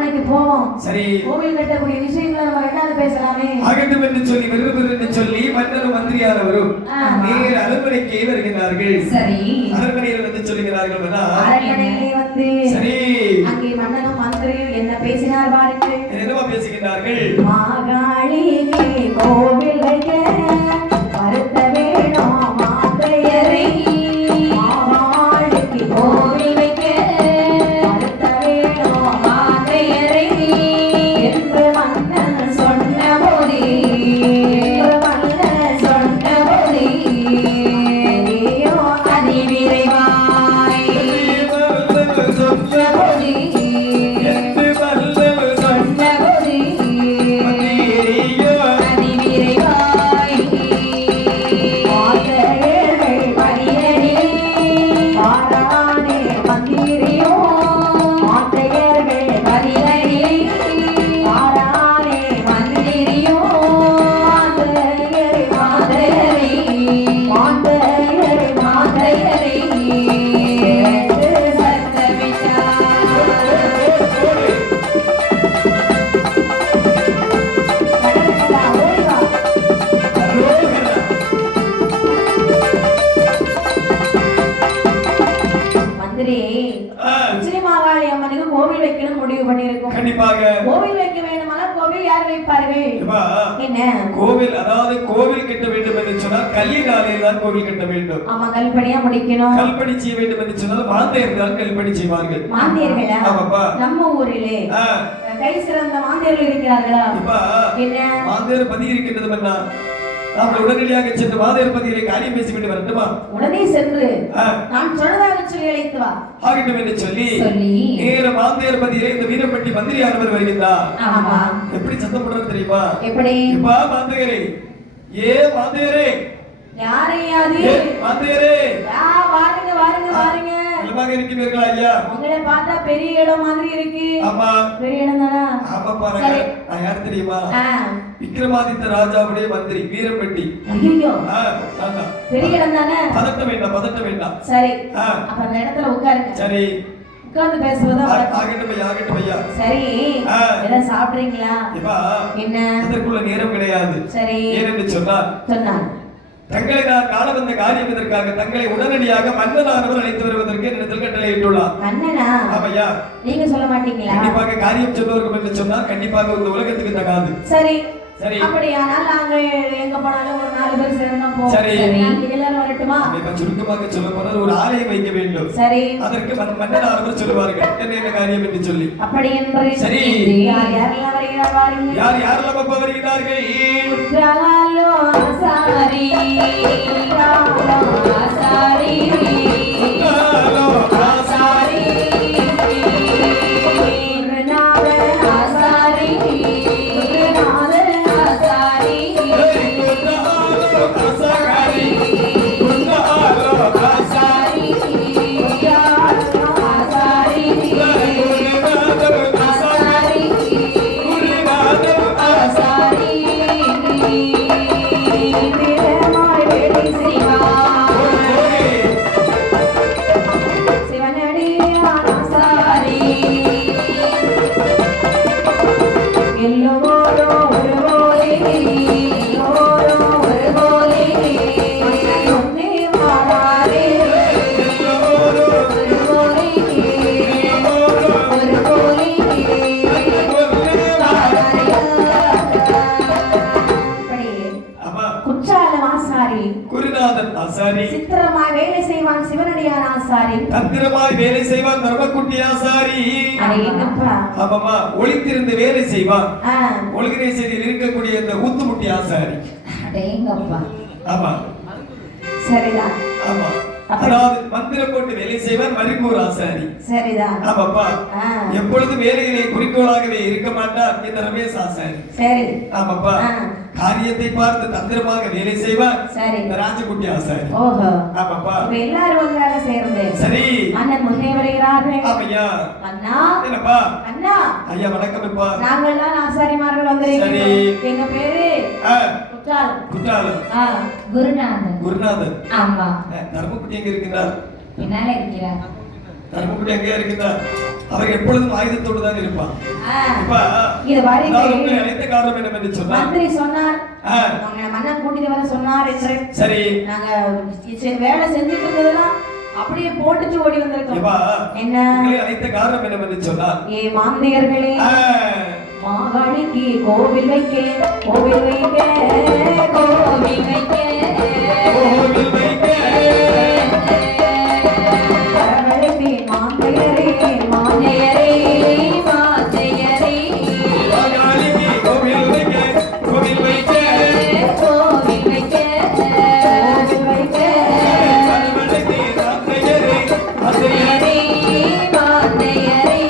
அரண்மனைக்கு போவோம். சரி. கோவில் கட்டக்கூடிய விஷயங்களை நம்ம ரெண்டாவது பேசலாமே. ஆகட்டும் என்று சொல்லி விருது சொல்லி மன்னரும் மந்திரியானவரும் நேர அரண்மனைக்கு வருகிறார்கள். சரி. அரண்மனையில் வந்து சொல்லுகிறார்கள். அரண்மனையிலே வந்து சரி. அங்கே மன்னனும் மந்திரியும் என்ன பேசினார் பாருங்கள். என்னவா பேசுகிறார்கள்? மாகாளிக்கு கோவில் வைக்க வருத்த வேணும் மாந்தையரை. மாகாளிக்கு கோவில் வைக்க வருத்த வேணும் மாந்தையரை என்று மன்னன் சொன்ன போதே, மன்னன் சொன்ன போதே அதி விரைவாய் சொன்ன போதே கோவில், அதாவது கோவில் கட்ட வேண்டும் என்று சொன்னால் கல்லினாலே தான் கோவில் கட்ட வேண்டும். ஆமா, கல்படியா முடிக்கணும். கல்படி செய்ய வேண்டும் என்று சொன்னால் மாந்தையர்கள் தான் கல்படி செய்வார்கள். மாந்தையர்களா? ஆமாப்பா. நம்ம ஊரிலே கை சிறந்த மாந்தையர்கள் இருக்கிறார்களா? என்ன மாந்தையர் பதி இருக்கின்றது மன்னா? நாம் உடனடியாக சென்று மாந்தையர் பதியை காரியம் பேசிவிட்டு வரட்டுமா? உடனே சென்று நான் சொன்னதாக சொல்லி அழைத்து வா. ஆகட்டும் என்று சொல்லி நேர மாந்தையர் பதியிலே இந்த வீரப்பட்டி மந்திரியானவர் வருகின்றார். ஆமா. எப்படி சத்தம் போடுறது தெரியுமா? எப்படி? இப்பா மாந்தையரே, ஏ மாந்தையரே, யாரையாது மாந்தையரே, வாருங்க வாருங்க வாருங்க. நலமாக இருக்கிறீர்களா ஐயா? உங்களை பார்த்தா பெரிய இடம் மாதிரி இருக்கு. ஆமா, பெரிய இடம் தானா? ஆமா பாருங்க. நான் யார் தெரியுமா? விக்ரமாதித்த ராஜாவுடைய மந்திரி வீரப்பட்டி. ஐயோ, பெரிய இடம் தானே? பதட்ட வேண்டாம், பதட்ட வேண்டாம். சரி, அப்ப அந்த இடத்துல உட்காருங்க. சரி, உட்கார்ந்து பேசுவதா? ஆகட்டும் ஐயா, ஆகட்டும் ஐயா. சரி, எல்லாம் சாப்பிடுறீங்களா? என்ன அதற்குள்ள நேரம் கிடையாது. சரி, ஏனென்று சொன்னார் தங்களை நான் காண வந்த காரியம் இதற்காக தங்களை உடனடியாக மன்னனானவர் அழைத்து வருவதற்கு என்னிடத்தில் கட்டளையிட்டுள்ளார். மன்னனா? ஆமையா. நீங்க சொல்ல மாட்டீங்களா? கண்டிப்பாக காரியம் சொல்லுவதற்கு என்று சொன்னால் கண்டிப்பாக இந்த உலகத்துக்கு தகாது. சரி சரி, அப்படியானால் நாங்கள் எங்க போனாலும் ஒரு 4 பேர் சேர்ந்தா போவோம். சரி, எல்லாரும் வரட்டுமா? இப்ப சுருக்கமாக சொல்ல போனால் ஒரு ஆலயம் வைக்க வேண்டும். சரி, அதற்கு மன்னனானவர் சொல்லுவார்கள் என்ன காரியம் என்று சொல்லி. அப்படி என்று சரி, யாரெல்லாம் வருகிறார் வாருங்கள். யாரெல்லாம் அப்ப வருகிறார்கள்? உற்றாலோ ஆசாரி, உற்றாலோ ஆசாரி, உற்றாலோ ஆசாரி, உற்றாலோ ஆசாரி, சித்திரமாய் வேலை செய்வான் சிவனடியார் ஆசாரி, தந்திரமாய் வேலை செய்வான் தர்மக்குட்டி ஆசாரி. ஆமாமா, ஒளித்திருந்து வேலை செய்வான் ஒழுங்கினை செய்தியில் இருக்கக்கூடிய இந்த ஊத்துமுட்டி ஆசாரி. ஆமா, சரிதான். ஆமா, அதாவது மந்திரம் போட்டு வேலை செய்வார் மரிக்கூர் ஆசாரி. சரிதான். ஆமாப்பா, எப்பொழுது வேலையிலே குறிக்கோளாகவே இருக்க மாட்டார் இந்த ரமேஷ் ஆசாரி. சரி. ஆமாப்பா, காரியத்தை பார்த்து தந்திரமாக வேலை செய்வார். சரி, ராஜகுட்டி ஆசாரி. ஓஹோ, ஆமாப்பா, எல்லாரும் ஒன்றாக சேர்ந்து. சரி, அண்ணன் முன்னே வருகிறார்கள். ஆமையா. அண்ணா. என்னப்பா? அண்ணா. ஐயா வணக்கம். இப்பா நாங்கள் தான் ஆசாரிமார்கள் வந்திருக்கிறோம். எங்க பேரு குற்றாலம். குற்றாலம். குருநாதன். குருநாதன். ஆமா. தர்மக்குட்டி எங்க இருக்கிறார்? பின்னால இருக்கிறார். தர்மக்குட்டி எங்க இருக்கிறார்? அவர் எப்பொழுதும் ஆயுதத்தோடு தான் இருப்பான். இப்ப இது பாருங்கள், உங்களை அழைத்த காரணம் என்னவென்று சொன்னார். மந்திரி சொன்னார், உங்களை மன்னன் கூட்டிட்டு வர சொன்னார் என்று. சரி, நாங்க வேலை செஞ்சுட்டு இருந்ததெல்லாம் அப்படியே போட்டுட்டு ஓடி வந்திருக்கோம். என்ன உங்களை அழைத்த காரணம் என்னவென்று சொன்னார். ஏ மாந்தியர்களே, மாகாளிக்கு கோவில் வைக்க, கோவில் வைக்க, கோவில் வைக்க, கோவில் வைக்க, வரவழைப்பே மாந்தையரே, மாந்தையரே, மாந்தையரே, மாகாளிக்கு கோவில் வைக்க, கோவில் வைக்க, கோவில் வைக்க, கோவில் வைக்க, வரவழைப்பே மாந்தையரே, மாந்தையரே, மாந்தையரே,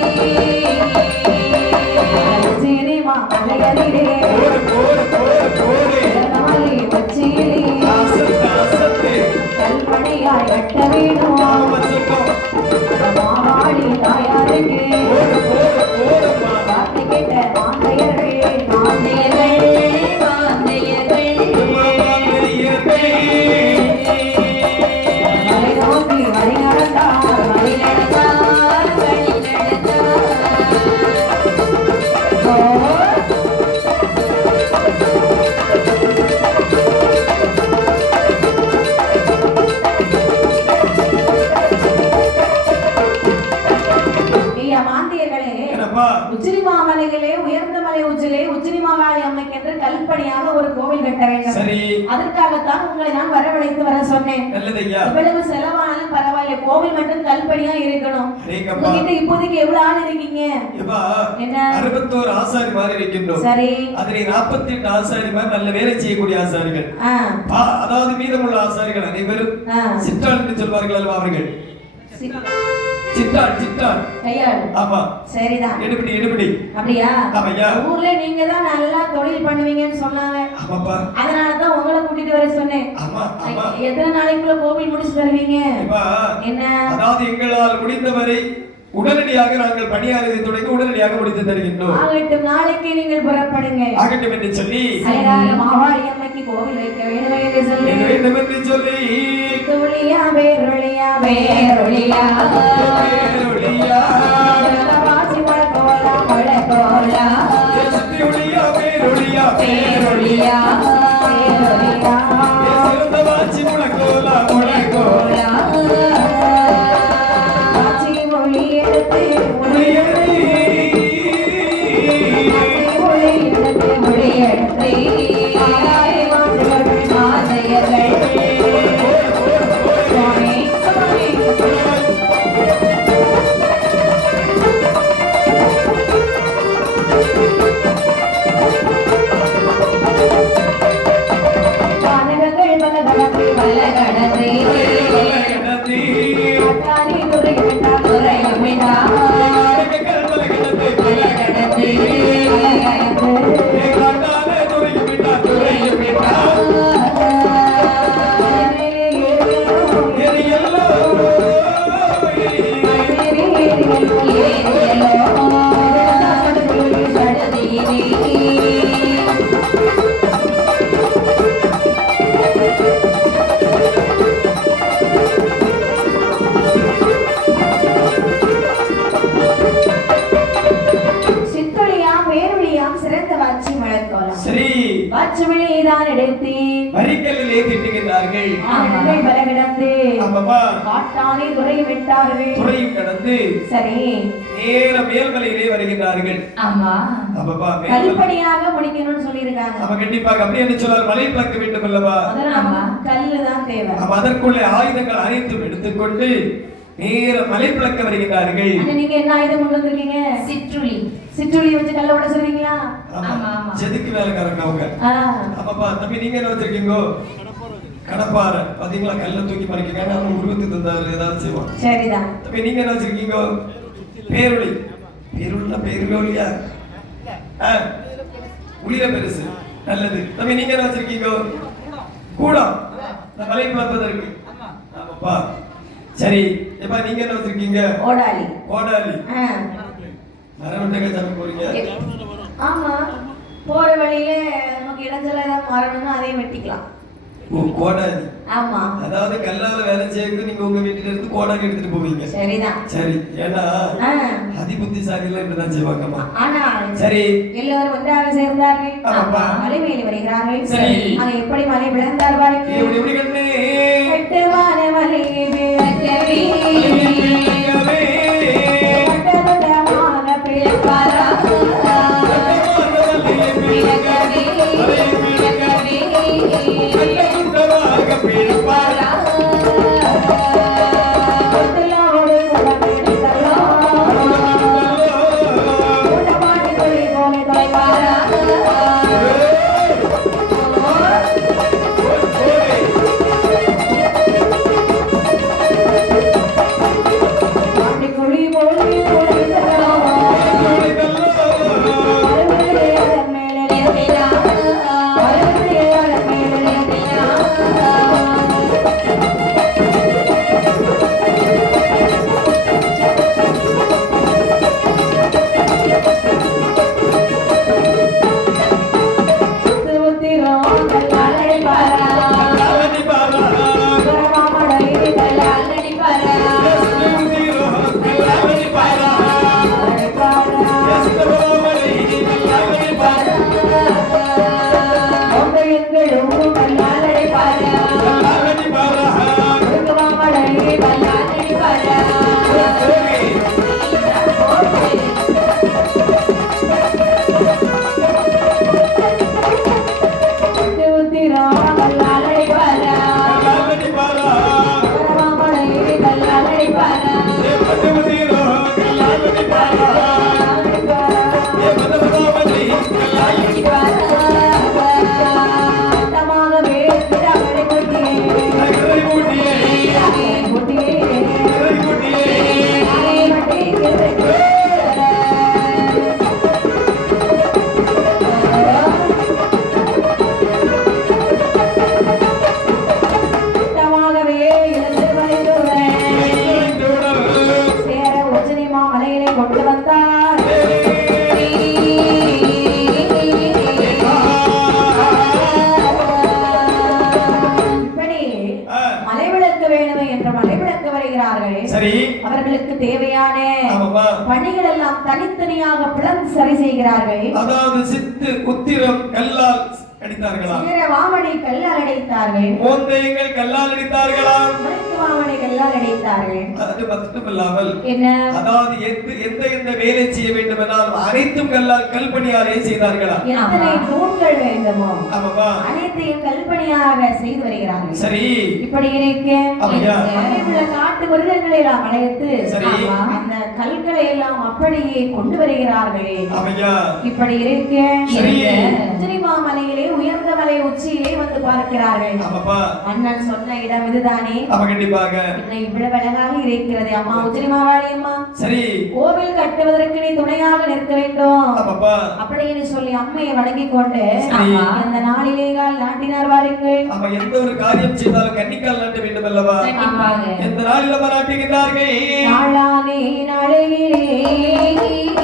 சினிமா மலையரிலே, போடு போடு போடு, நாளை வச்சியிலே, அசத்து அசத்து, கல்மணியாய் கட்ட வேணும், வச்சுக்கோ, மாவாடி தாயாருக்கு, போடு போடு போடுமா, வார்த்தை கேட்ட மாந்தையர்கள், மாந்தையர்கள், மாந்தையர்கள், மலை நோக்கி வழி நடந்தார், வழி நடந்தார், வழி நடந்தார். ஐயா மாந்தியர்களே, என்னப்பா உச்சினி மாமலையிலே உயர்ந்த மலை உச்சிலே உச்சினி மாகாளி அம்மைக்கு என்று கல்பனையாக ஒரு கோவில் கட்ட வேண்டும். சரி, அதற்காகத்தான் உங்களை நான் வரவழைத்து வர சொன்னேன். நல்லதையா, இவ்வளவு செலவானாலும் பரவாயில்ல, கோவில் மட்டும் கல்பனையா இருக்கணும். நீங்கப்பா உங்ககிட்ட இப்போதைக்கு எவ்வளவு ஆள் இருக்கீங்க? இப்பா என்ன? 61 ஆசாரி மாதிரி இருக்கின்றோம். சரி, அதிலே 48 ஆசாரி மாதிரி நல்ல வேலை செய்யக்கூடிய ஆசாரிகள். ஆ, அதாவது மீதமுள்ள ஆசாரிகள் அனைவரும் ஆ. சிட்டாள் என்று சொல்வார்கள் அல்லவா அவர்கள். சி- சிட்டாள் சிட்டாள், கையாள். ஆமா, சரிதான். எடுபடி எடுபடி, அப்படியா? ஆமையா, ஊர்ல நீங்க தான் நல்லா தொழில் பண்ணுவீங்கன்னு சொன்னாங்க. ஆமாப்பா, அதனாலதான் உங்களை கூட்டிட்டு வர சொன்னேன். ஆமா ஆமா. எத்தனை நாளைக்குள்ள கோவில் முடிச்சு தருவீங்க? இப்பா என்ன? அதாவது எங்களால் முடிந்தவரை உடனடியாக நாங்கள் பணியாளரை தொடங்கி உடனடியாக முடித்து தருகின்றோம். ஆகட்டும், நாளைக்கு நீங்கள் புறப்படுங்க. ஆகட்டும் என்று சொல்லி அழகாக மாவாளி அம்மைக்கு கோவில் வைக்க வேண்டும் என்று சொல்லி, வேண்டும் என்று சொல்லி துளியா பேரொழியா பேரொழியா பேரொழியா, வாசி மழக்கோலா மழக்கோலா சித்தியொழியா, பேரொழியா, பேரொழியா பேரொழியா சிறந்த வாச்சி முழக்கோலா முழக்கோலா, வாசி மொழி எடுத்து மொழி எடுத்து மொழி எடுத்து ஆராய் மாந்தர்கள் மாந்தையர்கள் சுவாமி சுவாமி வானகங்கள் பலகடந்து பலகடந்து கடத்தி, அத்தானி துறையிட்டா துறையிட்டா கடத்தி, பலகடந்து பலகடந்து காட்டாலே துறையும் விட்டா, துறையும் விட்டா, எரியல்லோ, சித்தொழியாம் பேரொழியாம் சிறந்த வாட்சி வழக்கோலாம் சரி, வாட்சி விழிதான் எடுத்து வரிக்கல்லிலே திட்டுகின்றார்கள். ஆனங்கள் பலகிடந்து ஆமாப்பா, காட்டானே துறை விட்டார்கள். துறையும் கடந்து சரி, நேர மேல்மலையிலே வருகின்றார்கள். ஆமா, ஆமாப்பா, மேல்மலை, கல்பனையாக முடிக்கணும்னு சொல்லியிருக்காங்க. நம்ம கண்டிப்பாக அப்படி என்று சொன்னால் மலை பழக்க வேண்டும் அல்லவா. முதல்ல கல்லுதான் தேவை. நம்ம அதற்குள்ளே ஆயுதங்கள் அனைத்தும் எடுத்துக்கொண்டு நேர மலை பழக்க வருகின்றார்கள். அண்ணா, நீங்க என்ன ஆயுதம் கொண்டு வந்திருக்கீங்க? சிற்றுளி. சிற்றுளி வச்சு கல்ல உட சொல்றீங்களா? ஆமா, ஆமா, ஆமா. செதுக்கு வேலைக்காரங்க அவங்க. ஆ, ஆமாப்பா, தம்பி நீங்க என்ன வச்சிருக்கீங்க? கடப்பாறை. பாத்தீங்களா, கல்ல தூக்கி மறைக்க நம்ம உருவத்து தந்தாரு ஏதாவது செய்வோம். சரிதான். தம்பி நீங்க என்ன வச்சிருக்கீங்க? பேரொளி. பேருள்ள பேருளியா? உளிர பெருசு. நல்லது. தம்பி நீங்க என்ன வச்சிருக்கீங்க? கூடம். இந்த மலை பிளப்பதற்கு. ஆமாப்பா. சரி, எப்ப நீங்க என்ன வச்சிருக்கீங்க? ஓடாளி. கோடாலி. ஆ, மரவட்டங்க சாமி போறீங்க. ஆமா, போற வழியில நமக்கு இடைஞ்சல ஏதாவது மாறணும்னா அதையும் வெட்டிக்கலாம். ஓ, கோடாலி. ஆமா அதாவது கல்லால வேலை செய்யறது நீங்க உங்க வீட்டுல இருந்து கோடாக்கு எடுத்துட்டு போவீங்க. சரிதான். சரி, ஏன்னா அதி புத்திசாலிகள் இப்படிதான் செய்வாங்கம்மா. ஆனா சரி, எல்லோரும் ஒன்றாக சேர்ந்தார்கள். ஆமாப்பா. மலை மேலே வருகிறார்கள். சரி, அங்க எப்படி மலை விழுந்தார் பாருங்க. எப்படி கண்ணே கட்டுமான மலை விளக்கவே கட்டதமாக பிழைப்பாரா அவர்களுக்கு தேவையான பணிகள் எல்லாம் தனித்தனியாக பிளந்து சரி செய்கிறார்கள். அதாவது சித்து உத்திரம் கல்லால் அடித்தார்களா? வாமனை கல்லால் அடித்தார்கள். மோந்தைகள் கல்லால் அடித்தார்களா? வாமனை கல்லால் அடித்தார்கள். அது மட்டுமல்லாமல் என்ன, அதாவது எந்த வேலை செய்ய வேண்டும் என்றால் அனைத்தும் கல்லால் கல்பணியாலே செய்தார்களா? எத்தனை தூண்கள் வேண்டுமோ ஆமாப்பா அனைத்தையும் கல்பணியாக செய்து வருகிறார்கள். சரி, இப்படி இருக்க உள்ள காட்டு மிருகங்களை எல்லாம் அழைத்து அந்த கல்களை எல்லாம் அப்படியே கொண்டு வருகிறார்களே. இப்படி இருக்க உச்சினிமாமலையிலே உயர்ந்த மலை உச்சியிலே வந்து பார்க்கிறார்கள். அண்ணன் சொன்ன இடம் இதுதானே? இவ்வளவு அழகாக இருக்கிறது அம்மா உச்சினிமாவாளி அம்மா. சரி, கோவில் கட்டுவதற்கு நீ துணையாக நிற்க வேண்டும் அப்படின்னு சொல்லி அம்மையை வணங்கிக் கொண்டு அந்த நாளிலே கால் நாட்டினார் வாருங்கள். எந்த ஒரு காரியம் செய்தாலும் கன்னிக்கால் நாட்ட வேண்டும் அல்லவா? எந்த நாளில் நாட்டுகிறார்கள்? நாளானே நாளையிலே நாளையிலே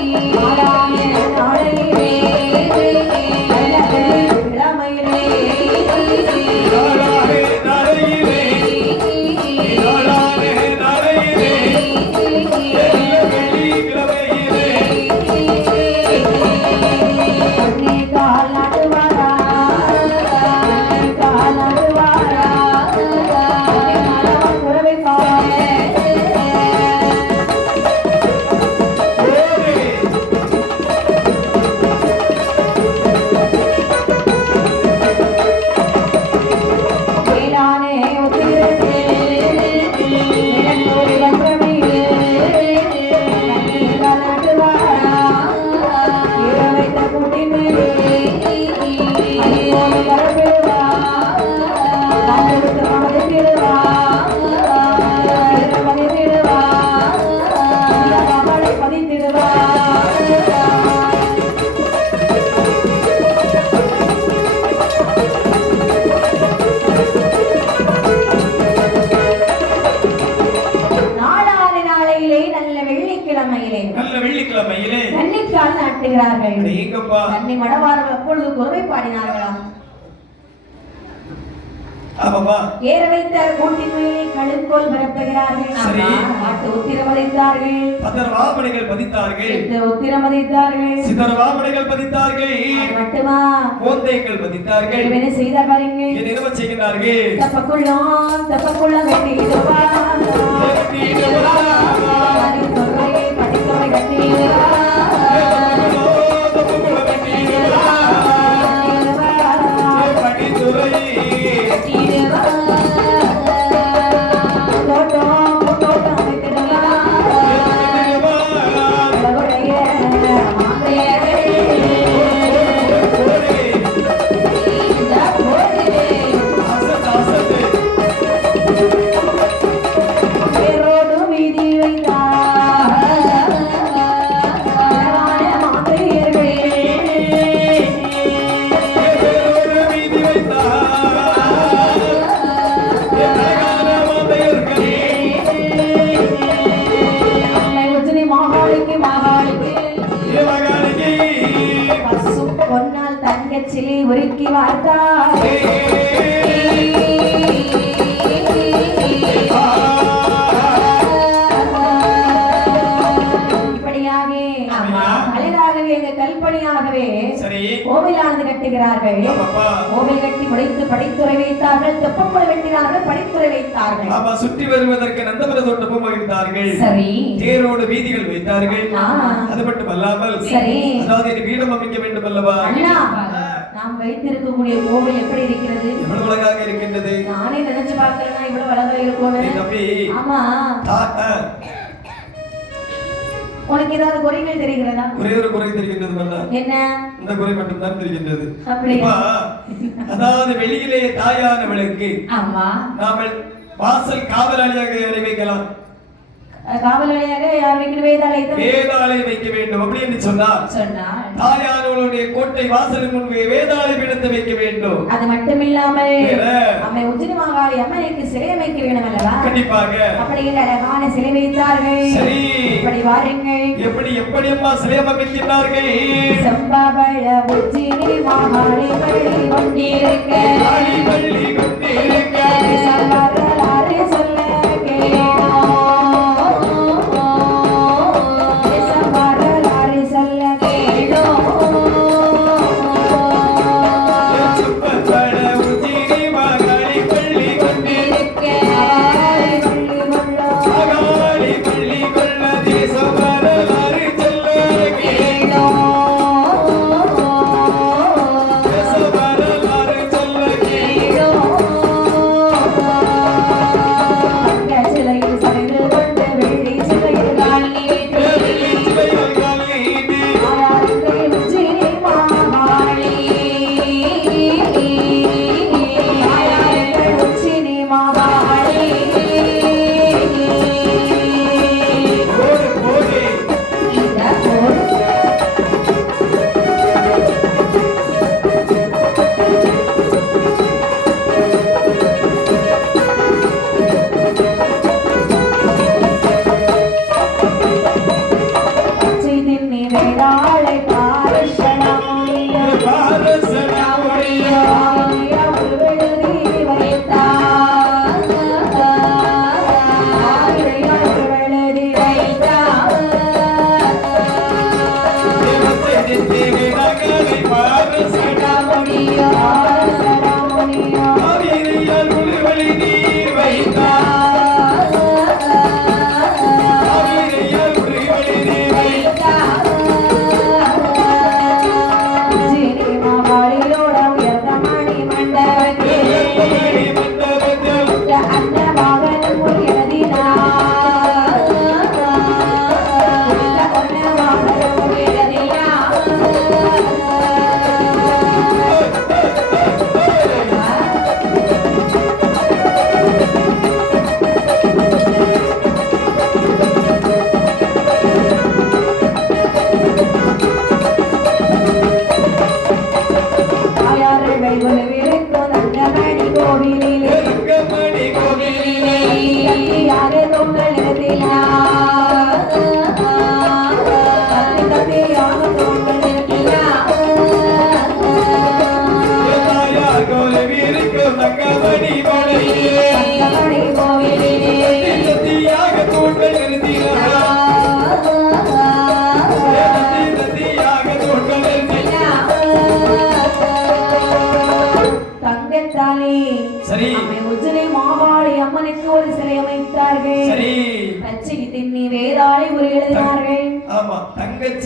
ஆமாமா ஏற வைத்த கூட்டின் மேலே கழுங்கோல் பரப்புகிறார்கள். சரி. பாட்டு உத்திரமதித்தார்கள். பதர்வாமணிகள் பதித்தார்கள். உத்திரமதித்தார்கள். சிதர்வாமணிகள் பதித்தார்கள். அது மட்டுமா கோந்தைகள் பதித்தார்கள். என்ன செய்தார் பாருங்கள். என்ன நிறுவ செய்கிறார்கள். தப்பக்குள்ள வெட்டிடுவா வெட்டிடுவா படித்தொகை கட்டிடுவா பொன்னால் தங்கச்சிலை உருக்கி வார்த்தார். இப்படியாகவே அழகாகவே எங்க கல்பனையாகவே கோவிலானது கட்டுகிறார்கள். கோவில் கட்டி முடித்து படித்துறை வைத்தார்கள். தெப்பக்குள வெட்டினார்கள். படித்துறை வைத்தார்கள். சுற்றி வருவதற்கு நந்தவர தோட்டமும் வைத்தார்கள். சரி. தேரோடு வீதிகள் வைத்தார்கள். அது மட்டும் அல்லாமல் சரி. அதாவது வீடம் அமைக்க வேண்டும் அல்லவா? நாம் வைத்திருக்கக்கூடிய கோவில் எப்படி இருக்கிறது? எவ்வளவு அழகாக இருக்கின்றது. நானே நினைச்சு பார்க்கிறேன்னா இவ்வளவு அழகா இருக்கும். ஆமா. உனக்கு ஏதாவது குறைகள் தெரிகிறதா? ஒரே ஒரு குறை தெரிகின்றது. என்ன? இந்த குறை மட்டும் தான் தெரிகின்றது. அதாவது வெளியிலே தாயானவளுக்கு ஆமா நாம வாசல் காவலாளியாக வைக்கலாம். காவலாளியாக யார் வைக்கணும்? வேதாளை வைக்க வேண்டும். அப்படி என்று சொன்னால் தாயானவளுடைய கோட்டை வாசலுக்கு முன்பே வேதாளை பீடத்தை வைக்க வேண்டும். அது மட்டும் இல்லாமல் அம்மை உஜ்ஜினி மாகாளி அம்மைக்கு சிலை அமைக்க வேண்டும் அல்லவா? கண்டிப்பாக. அப்படி அழகான சிலை வைத்தார்கள். சரி. இப்படி வாருங்கள். எப்படி அம்மா சிலை அமைக்கின்றார்கள்? சம்பவள உஜ்ஜினி மாகாளி பள்ளி கொண்டிருக்க சம்பவளாறு சொல்ல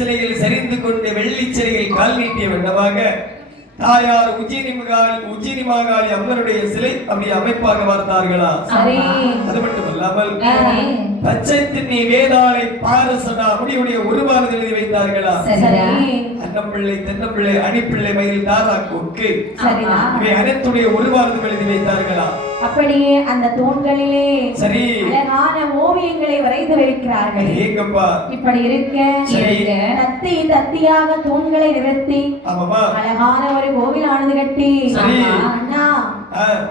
சிலையில் சரிந்து கொண்டு வெள்ளி சிலையில் கால் நீட்டிய வண்ணமாக தாயார் உஜ்ஜினி மாகாளி அம்மனுடைய சிலை அப்படி அமைப்பாக பார்த்தார்களா? அது மட்டுமல்லாமல் பச்சை திண்ணி வேதாளை பாரசனா முடியுடைய உருவானது எழுதி வைத்தார்களா? அன்னம்பிள்ளை தென்னம்பிள்ளை அணிப்பிள்ளை மயில் தாரா கொக்கு இவை அனைத்துடைய உருவானது எழுதி வைத்தார்களா? அப்படியே அந்த தூண்களிலே சரி அழகான ஓவியங்களை வரைந்து வைக்கிறார்கள். ஏங்கப்பா இப்படி இருக்க தத்தி தத்தியாக தூண்களை நிறுத்தி அழகான ஒரு கோவிலானது கட்டி அண்ணா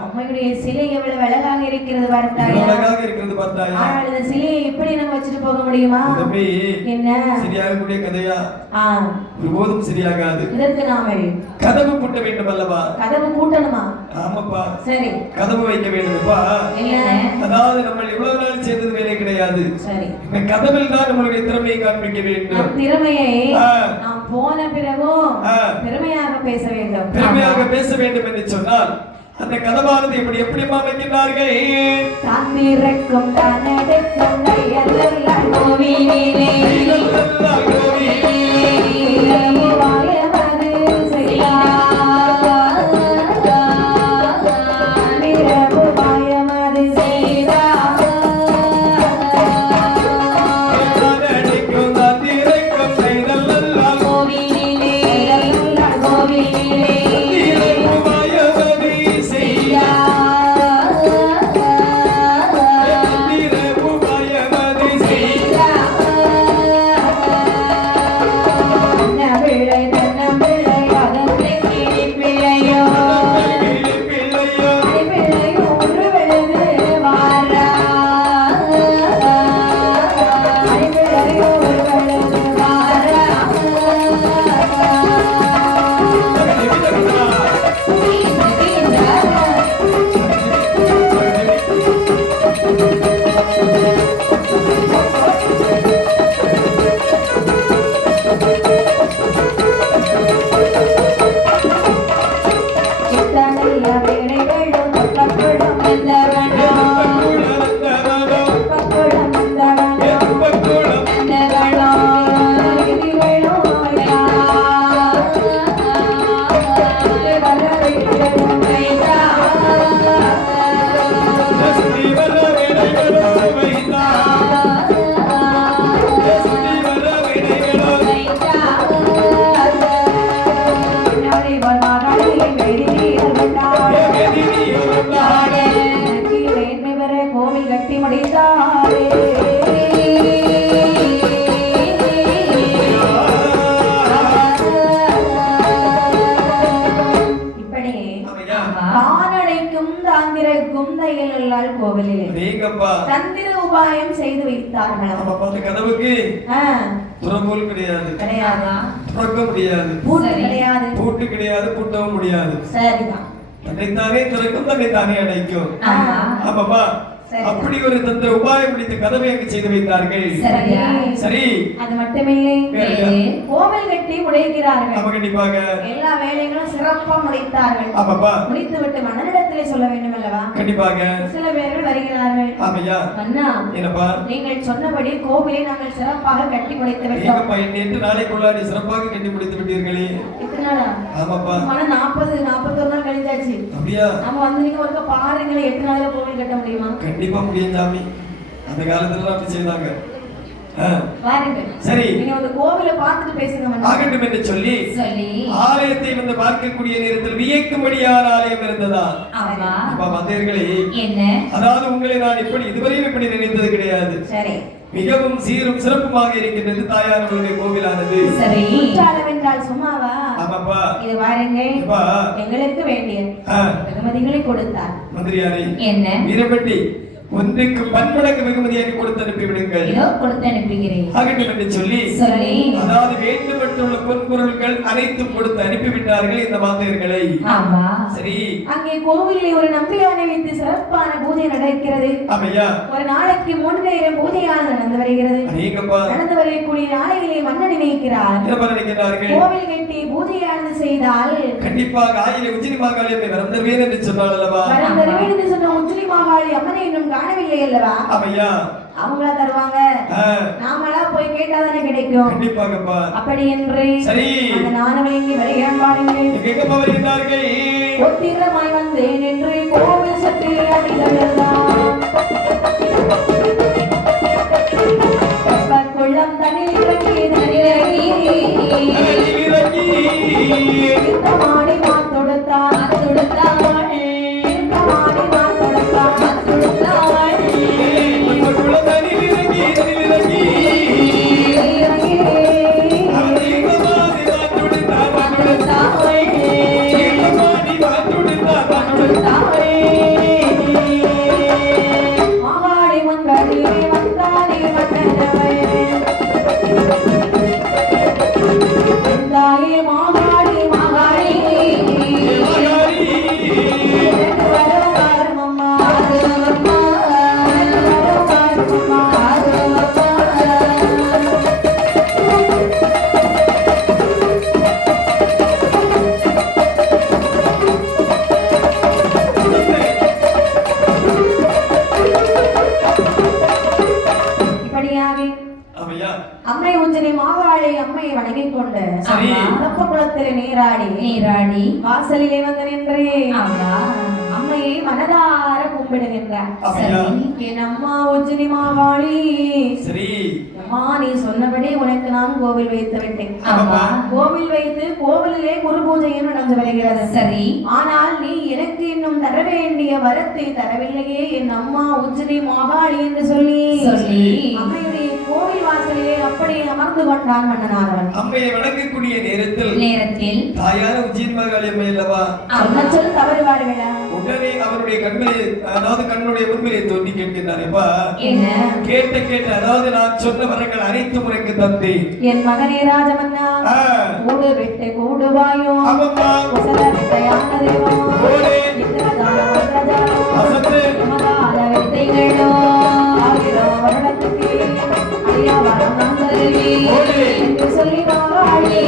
அம்மையுடைய சிலை எவ்வளவு அழகாக இருக்கிறது பார்த்தாயா? அழகாக இருக்கிறது பார்த்தாயா? ஆனால் இந்த சிலையை எப்படி நம்ம வச்சுட்டு போக முடியுமா? என்ன சரியாகக்கூடிய கதையா? ஒருபோதும் சரியாகாது. இதற்கு நாம கதவு பூட்ட வேண்டும் அல்லவா? கதவு கூட்டணுமா? ஆமாப்பா. சரி கதவு வைக்க வேண்டும்ப்பா. அதாவது நம்ம இவ்வளவு நாள் செய்தது வேலை கிடையாது. சரி இந்த கதவில் தான் நம்மளுடைய திறமையை காண்பிக்க வேண்டும். திறமையை நாம் போன பிறகும் பெருமையாக பேச வேண்டும். பெருமையாக பேச வேண்டும் என்று சொன்னால் அந்த கதவானது எப்படி அமைக்கிறார்கள்? தாந்திரக்கும் தானடக்கும் கையல்ல கோவிலே தந்திர உபாயம் செய்து வைத்தார்கள். கதவுக்கு துறவோல் கிடையாது, துறக்க முடியாது, பூட்டு கிடையாது, பூட்டவும் முடியாது. சரிதான். தன்னைத்தானே திறக்கும், தன்னைத்தானே அடைக்கும். ஆமாப்பா. அப்படி ஒரு தந்திர உபாயம் பிடித்த கதவை அங்கு செய்து வைத்தார்கள். சரி அது மட்டுமில்லை, கோவில் கட்டி உடைக்கிறார்கள். கண்டிப்பாக எல்லா வேலைகளும் சிறப்பா முடித்தார்கள். முடித்துவிட்டு மன்னனிடத்திலே சொல்ல வேண்டும் அல்லவா? கண்டிப்பாக சில பேர்கள் வருகிறார்கள். அண்ணா, நீங்கள் சொன்னபடி கோவிலை நாங்கள் சிறப்பாக கட்டி முடித்து விட்டோம். நேற்று நாளைக்குள்ளாடி சிறப்பாக கட்டி முடித்து விட்டீர்களே. எத்தனை நாளா? 40 41 நாள் கழிந்தாச்சு. அப்படியா? நம்ம வந்து நீங்க ஒருக்க பாருங்களே, 8 நாள்ல கோவில் கட்ட முடியுமா? கண்டிப்பா முடியும் சாமி. அந்த காலத்துல அப்படி செய்தாங்க. சரி, நீங்க அந்த கோவிலை பார்த்துட்டு பேசுங்க. ஆகட்டும் என்று சொல்லி ஆலயத்தை வந்து பார்க்கக்கூடிய நேரத்தில் வியக்கும்படியான ஆலயம் இருந்ததா? வந்தீர்களே, அதாவது உங்களை நான் இதுவரையும் இப்படி நினைத்தது கிடையாது. சரி, மிகவும் சீரும் சிறப்புமாக இருக்கின்றது தாயாருடைய கோவிலானது. சரி, குற்றாலம் என்றால் சும்மாவா? ஆமாப்பா. இது பாருங்க, எங்களுக்கு வேண்டிய வெகுமதிகளை கொடுத்தார். மந்திரியாரே, என்ன வீரப்பட்டி ஒன்றுக்கு பன்மடங்கு வெகுமதியாக கொடுத்து அனுப்பிவிடுங்கள். கொடுத்து அனுப்புகிறேன் ஆகட்டும் என்று சொல்லி அதாவது வேண்டுபட்டுள்ள பொன்பொருட்கள் அனைத்தும் கொடுத்து அனுப்பிவிட்டார்கள் இந்த மாதேயர்களை. சரி, அங்கே கோவிலில் ஒரு நம்பியானை வைத்து சிறப்பான பூஜை நடக்கிறது. ஒரு நாளைக்கு 3000 பூஜையானது நடந்து வருகிறது. நடந்து வரக்கூடிய நாளையிலே மன்னன் நினைக்கிறார், கோவில் கட்டி பூஜையானது செய்தால் கண்டிப்பாக ஆயிரம் உஜ்ஜினி மாகாளி அம்மை வரந்தருவேன் என்று சொன்னாள் அல்லவா? வரந்தருவேன் என்று சொன்ன உஜ்ஜினி மாகாளி அம்மனை இன்னும் காணவில்லை அல்லவா? ஆமையா. அவங்களா தருவாங்க, நாமளா போய் கேட்டாதானே கிடைக்கும். கண்டிப்பாகப்பா. அப்படி என்று சரி அந்த நானும் இங்கே வருகிறேன் பாருங்கள். எங்கேப்பா வருகிறார்கள்? ஒத்திரமாய் வந்தேன் என்று கோவில் சற்று அடிதல்தான் கொள்ளம் தனில் இறங்கி மாடி மாத்தொடுத்தான் அம்மை உஞ்சனை மாவாளை அம்மையை வணங்கிக் கொண்டு குளத்தில் நீராடி வாசலிலே வந்து நின்றே அம்மையை மனதார கும்பிடுகின்றார். என் அம்மா உஞ்சனி மாவாளி, அம்மா நீ சொன்னபடி உனக்கு நான் கோவில் வைத்து விட்டேன். கோவில் வைத்து கோவிலே குரு பூஜையும் நடந்து வருகிறது. சரி, ஆனால் நீ எனக்கு இன்னும் தர வேண்டிய வரத்தை தரவில்லையே என் அம்மா உஞ்சனி மாவாளி என்று சொல்லி அம்மையுடைய கோவில் வாசலிலே அப்படியே அமர்ந்து கொண்டான் மன்னனாரவன். அம்மையை வணங்கக்கூடிய நேரத்தில் தாயார உஜ்ஜயினி மகாளி அம்மை அல்லவா சொல் தவறுவார்களா? உடனே அவருடைய கண்ணிலே, அதாவது கண்ணுடைய உண்மையை தோண்டி கேட்கிறாரேப்பா. கேட்ட அதாவது நான் சொன்ன வரங்கள் அனைத்து முறைக்கு தந்தை என் மகனே ராஜமன்னா, கூடு விட்டு கூடுவாயோ சொல்லி மாவாளி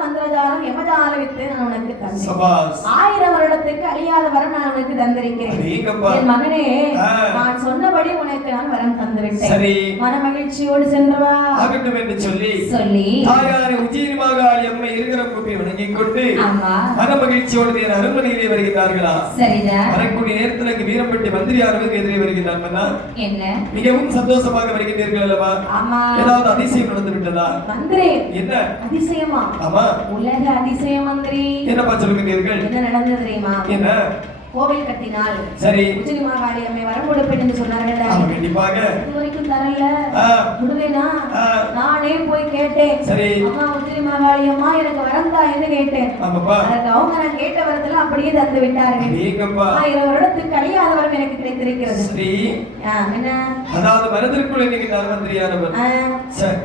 மந்திரஜாலம் யமஜால வித்தை நான் உனக்கு தந்தேன். 1000 வருடத்துக்கு அழியாத வரம் நான் உனக்கு தந்திருக்கிறேன். என் மகனே, நான் சொன்னபடி உனக்கு நான் வரம் தந்து விட்டேன். மன மகிழ்ச்சியோடு சென்றவா ஆகட்டும் என்று சொல்லி தாயாரை உஜ்ஜயினி மகாளி அம்மை இருக்கிற கூப்பி வணங்கிக் கொண்டு மன மகிழ்ச்சியோடு அரண்மனையிலே வருகிறார்களா? சரிதான். வரக்கூடிய நேரத்தில் வீரம்பட்டி மந்திரியாருக்கு எதிரே வருகிறார். என்ன மிகவும் சந்தோஷமாக வருகிறீர்கள் அல்லவா? ஏதாவது அதிசயம் நடந்து விட்டதா? மந்திரி, என்ன அதிசயமா? ஆமா, உலக அதிசயம் மந்திரி. என்னப்பா சொல்லுகிறீர்கள்? என்ன நடந்தது தெரியுமா? என்ன? கோவில் கட்டினால் சரி உஜ்ஜயினி மகாளி அம்மை வரம் கொடுப்பேன் என்று சொன்னார்கள். கண்டிப்பாக இதுவரைக்கும் தரல. முடுவேனா? நானே போய் கேட்டேன். சரி அம்மா உஜ்ஜயினி மகாளி அம்மா எனக்கு வரம் தா என்று கேட்டேன். அதுக்கு அவங்க நான் கேட்ட வரத்துல அப்படியே தந்து விட்டார்கள். 1000 வருடத்துக்கு அழியாத வரம் எனக்கு கிடைத்திருக்கிறது. சரி என்ன? அதாவது வரத்திற்குள் இன்னைக்கு நான் மந்திரியானவர். சரி,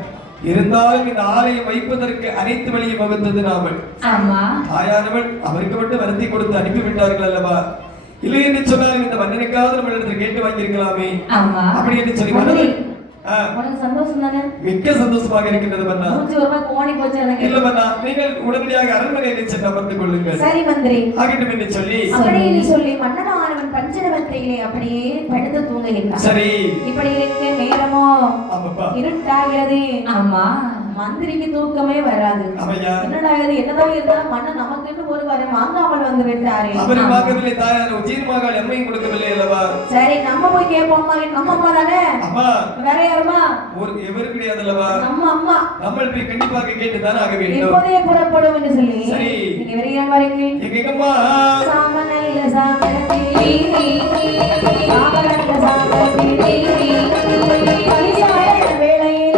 இருந்தாலும் இந்த ஆலயம் வைப்பதற்கு அனைத்து வழியை வகுத்தது நாமல். தாயானவள் அவருக்கு மட்டும் வரத்தை கொடுத்து அனுப்பிவிட்டார்கள் அல்லவா? இல்லை என்று சொன்னாலும் இந்த மன்னனுக்காவது நம்ம இடத்துல கேட்டு வாங்கியிருக்கலாமே. அப்படி என்று சொல்லி சந்தோஷம் தானே? மிக்க சந்தோஷமாக இருக்கின்றது மன்னா. இல்ல மன்னா, நீங்கள் உடனடியாக அரண்மனையில் சென்று அமர்ந்து கொள்ளுங்கள். சரி மந்திரி. ஆகட்டும் என்று சொல்லி மன்னனானவன் பஞ்சநவத்தையிலே அப்படியே படுத்து தூங்குகின்றான். சரி, இப்படி இருக்க நேரமோ இருட்டாகிறது. ஆமா, மந்திரிக்கு தூக்கமே வராது. என்னடா இது, என்னதான் இருந்தாலும் மன்னன் நமக்கு ஒரு வரம் வாங்காமல் வந்து விட்டாரே. அவரை பார்க்கவில்லை தாயார் உஜ்ஜயினி மகாளி அம்மையும் கொடுக்கவில்லை அல்லவா? சரி, நம்ம போய் கேட்போம்மா. நம்ம அம்மா தானே? அம்மா வேற யாருமா? ஒரு எவரு கிடையாது அல்லவா? நம்ம அம்மா. நம்ம போய் கண்டிப்பாக கேட்டுதான் ஆக வேண்டும். இப்போதே புறப்படும் என்று சொல்லி சரி நீங்க வரீங்க வரீங்க. எங்கம்மா? சாமனல்ல சாமனதி சாமனல்ல சாமனதி பரிசாய வேளையிலே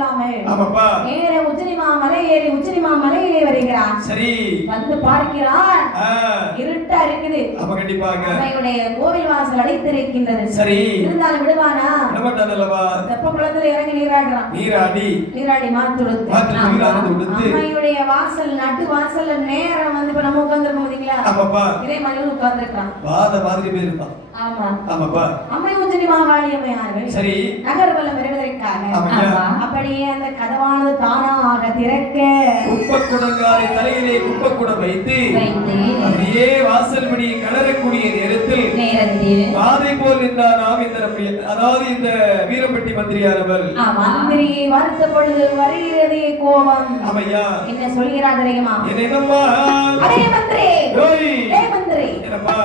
சொல்லாமல் ஆமாப்பா நேர உச்சினிமா மலை ஏறி உச்சினிமா மலையிலே வருகிறான். சரி வந்து பார்க்கிறான், இருட்டா இருக்குது. அப்ப கண்டிப்பாக அம்மையுடைய கோவில் வாசல் அடைத்திருக்கின்றது. சரி இருந்தாலும் விடுவானா? விடமாட்டானல்லவா? தெப்ப குளத்துல இறங்கி நீராடுறான். நீராடி மாத்துடுத்து அம்மையுடைய வாசல் நட்டு வாசல்ல நேரம் வந்து இப்ப நம்ம உட்கார்ந்துருக்கோம் பாத்தீங்களா? ஆமாப்பா இதே மாதிரி உட்கார்ந்துருக்கான். வாத மாதிரி பேர் இருந்தான். ஆமா ஆமாப்பா அம்மை உச்சினி மாகாளி அம்மையார்கள் சரி நகர்வலம் வருவதற்காக அப்படியே அந்த கதவானது தானாக திறக்க குப்பக்குடங்காரை தலையிலே குப்பக்குடம் வைத்து அப்படியே வாசல் படி கலரக்கூடிய நேரத்தில் வாதை போல் நின்றாராம் அதாவது இந்த வீரப்பட்டி மந்திரியாரவர். மந்திரி வருத்த பொழுது வருகிறதே கோபம். ஆமையா என்ன சொல்கிறார் தெரியுமா? என்னம்மா அடே மந்திரி, ஏ மந்திரி, என்னப்பா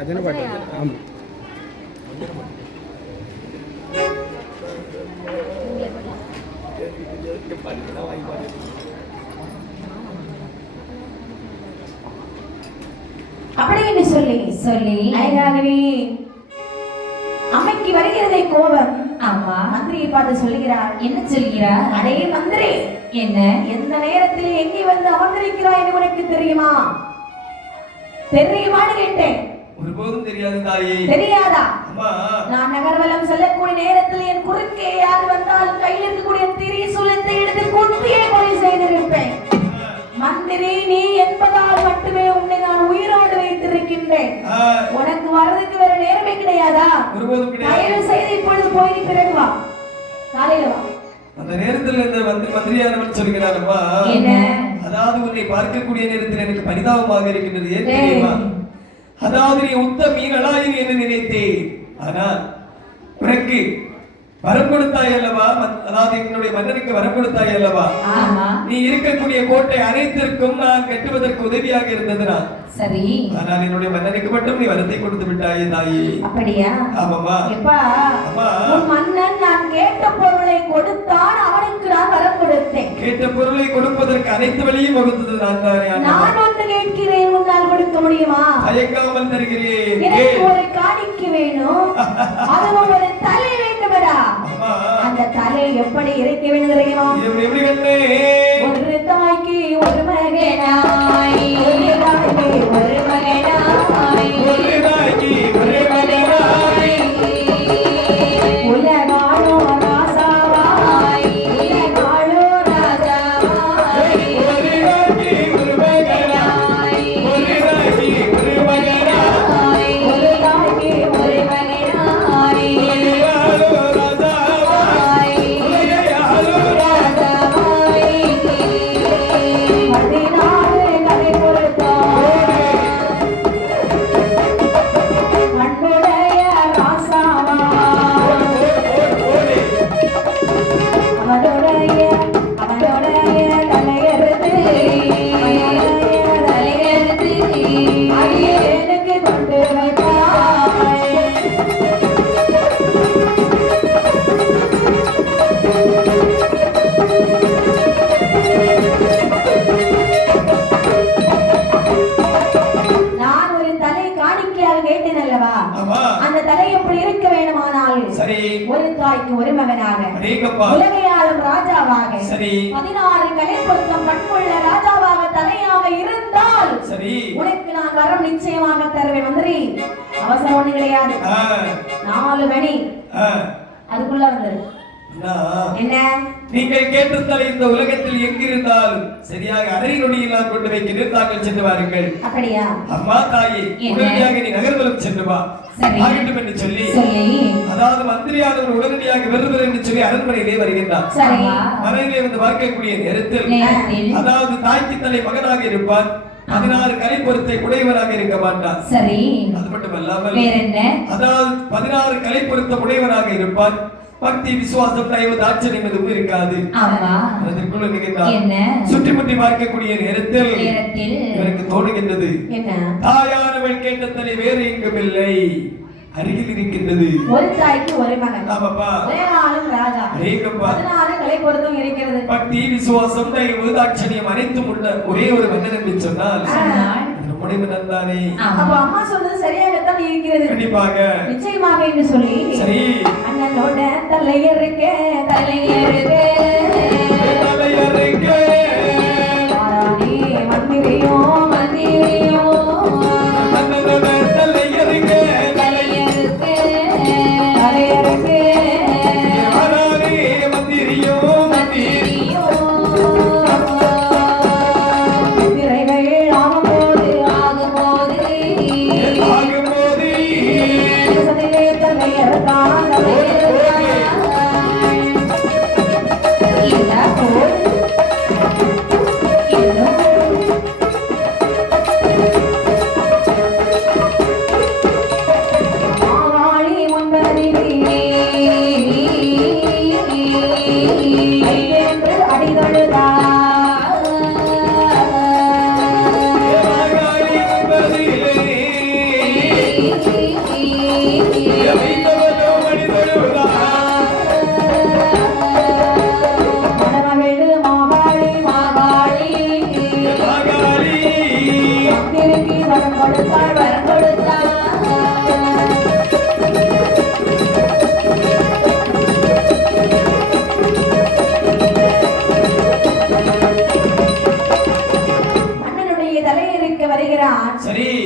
भजन पाठ हम அப்படின்னு சொல்லி அழகாகவே அம்மைக்கு வருகிறதை கோபம். ஆமா மந்திரியை பார்த்து சொல்லுகிறார். என்ன சொல்கிறார்? அடே மந்திரி, என்ன எந்த நேரத்தில் எங்கே வந்து அமர்ந்திருக்கிறாய் என்று உனக்கு தெரியுமா? தெரியுமான்னு கேட்டேன். ஒருபோதும் தெரியாது தாயே. தெரியாதா? அம்மா நான் நகர்வலம் செல்லக்கூடிய நேரத்தில் என் குறுக்கே யார் வந்தாலும் கையில் இருக்கக்கூடிய திரிசூலத்தை எடுத்து குத்தியே கொலை செய்திருப்பேன். மந்திரி நீ என்பதால் மட்டுமே உன்னை நான் உயிரோடு வைத்திருக்கின்றேன். உனக்கு வர்றதுக்கு வேற நேரமே கிடையாதா? ஒருபோதும் கிடையாது. தயவு செய்து இப்பொழுது போய் நீ பிறகு வா, காலையில வா. அந்த நேரத்தில் இந்த மந்திரியானவர் சொல்கிறாரம்மா, என்ன? அதாவது உன்னை பார்க்கக்கூடிய நேரத்தில் எனக்கு பரிதாபமாக இருக்கின்றது. ஏன் தெரியுமா? அதாவது நீ உத்த மீனலாயிரு என்று நினைத்தேன். ஆனால் உனக்கு வரம் கொடுத்தாய் அல்லவா? அதாவது என்னுடைய மன்னனுக்கு வரம் கொடுத்தாய் அல்லவா? நீ இருக்கக்கூடிய கோட்டை அனைத்திற்கும் நான் கட்டுவதற்கு உதவியாக இருந்தது நான். சரி. ஆனால் என்னுடைய மன்னனுக்கு மட்டும் நீ வரத்தை கொடுத்து விட்டாயே தாயே. அப்படியா? ஆமாமா. எப்பா? அம்மா உன் மன்னன் நான் கேட்ட பொருளை கொடுத்தான், அவனுக்கு நான் வரம் கொடுத்தேன். கேட்ட பொருளை கொடுப்பதற்கு அனைத்து வழியும் வகுத்தது நான் தானே. நான் ஒன்று கேட்கிறேன், உன்னால் கொடுக்க முடியுமா? தயங்காமல் தருகிறேன். எனக்கு ஒரு காணிக்கை வேணும், அதுவும் ஒரு தலை வேண்டுமடா. அந்த தலை எப்படி இருக்க வேண்டும் தெரியுமா? எப்படி கண்ணே? ஒரு தாய்க்கு ஒரு மகனாய், ஒரு தாய்க்கு ஒரு மகனாய், ஒரு தாய்க்கு ஒரு மகனாய், உலகாளோ ராசாவாய், உலகாளோ ராசாவாய், ஒரு தாய்க்கு ஒரு மகனாய், ஒரு தாய்க்கு ஒரு மகனாய், ஒரு தாய்க்கு ஒரு மகனாய், உலகாளோ ராசாவாய், உலகாளோ ராசாவாய், பதினாறு கலை பொறுத்தாய் அன்புடைய ராசாவாய், அவனுடைய தலையறுத்து அடியேனுக்கு கொண்டு வைத்தாய். நான் ஒரு தலை காணிக்கையாக கேட்டேன் அல்லவா? அந்த தலை எப்படி இருக்க வேண்டுமானால் சரி ஒரு தாய்க்கு ஒரு மகனாக, உலகையாளும் ராஜாவாக, 16 கலை பொருத்தம் பண்புள்ள ராஜாவாக தலையாக இருந்தால் சரி உனக்கு நான் வரம் நிச்சயமாக தருவேன். மந்திரி அவசரம் ஒண்ணு கிடையாது. 4 மணி அதுக்குள்ள வந்துரு. என்ன நீங்கள் கேட்டிருந்தால் இந்த உலகத்தில் எங்கிருந்தாலும் சரியாக அரை நொடியில் நான் கொண்டு வைக்கிறேன், தாங்கள் சென்று வாருங்கள். அப்படியா? அம்மா தாயே உடனடியாக நீ நகர்வலம் சென்று வா ஆகட்டும் என்று சொல்லி அதாவது மந்திரியானவர் உடனடியாக வருவர் என்று சொல்லி அரண்மனையிலே வருகின்றார். மனையிலே வந்து பார்க்கக்கூடிய நேரத்தில் அதாவது தாய்க்கு தலை மகனாக இருப்பார், 16 கலை பொருத்தை உடையவராக இருக்க மாட்டார். சரி அது மட்டுமல்லாமல் அதாவது 16 கலை பொருத்த உடையவராக இருப்பார், பக்தி விசுவாசம் தயவு தாட்சணியம் எதுவும் இருக்காது. அதற்குள்ள சுற்றி முற்றி பார்க்கக்கூடிய நேரத்தில் எனக்கு தோணுகின்றது, தாயானவள் கேட்ட தலை வேறு எங்கும் இல்லை, அருகில் இருக்கின்றது. ஒரு தாய்க்கு ஒரு மகன். ஆமாப்பா. ஒரே ஆளும் ராஜா. ரேகப்பா. 16 கலை பொருத்தம் இருக்கிறது. பக்தி விசுவாசம் தயவு தாட்சணியம் அனைத்தும் உள்ள ஒரே ஒரு மன்னன் என்று சொன்னால் நம்முடைய மன்னன் தானே. அப்ப அம்மா சொன்னது சரியாகத்தான் இருக்கிறது. கண்டிப்பாக நிச்சயமாக என்று சொல்லி சரி அண்ணனோட தலையறுக்க தலையறுக்க தலையறுக்க வாரானே மந்திரியோ மந்திரியோ அண்ணனோட தலையறுக்க தலையறுக்க தலையறுக்க வாரானே மந்திரியோ மந்திரியோ திரைகள் ஆகும்போது சதிலே தலையறுத்தான்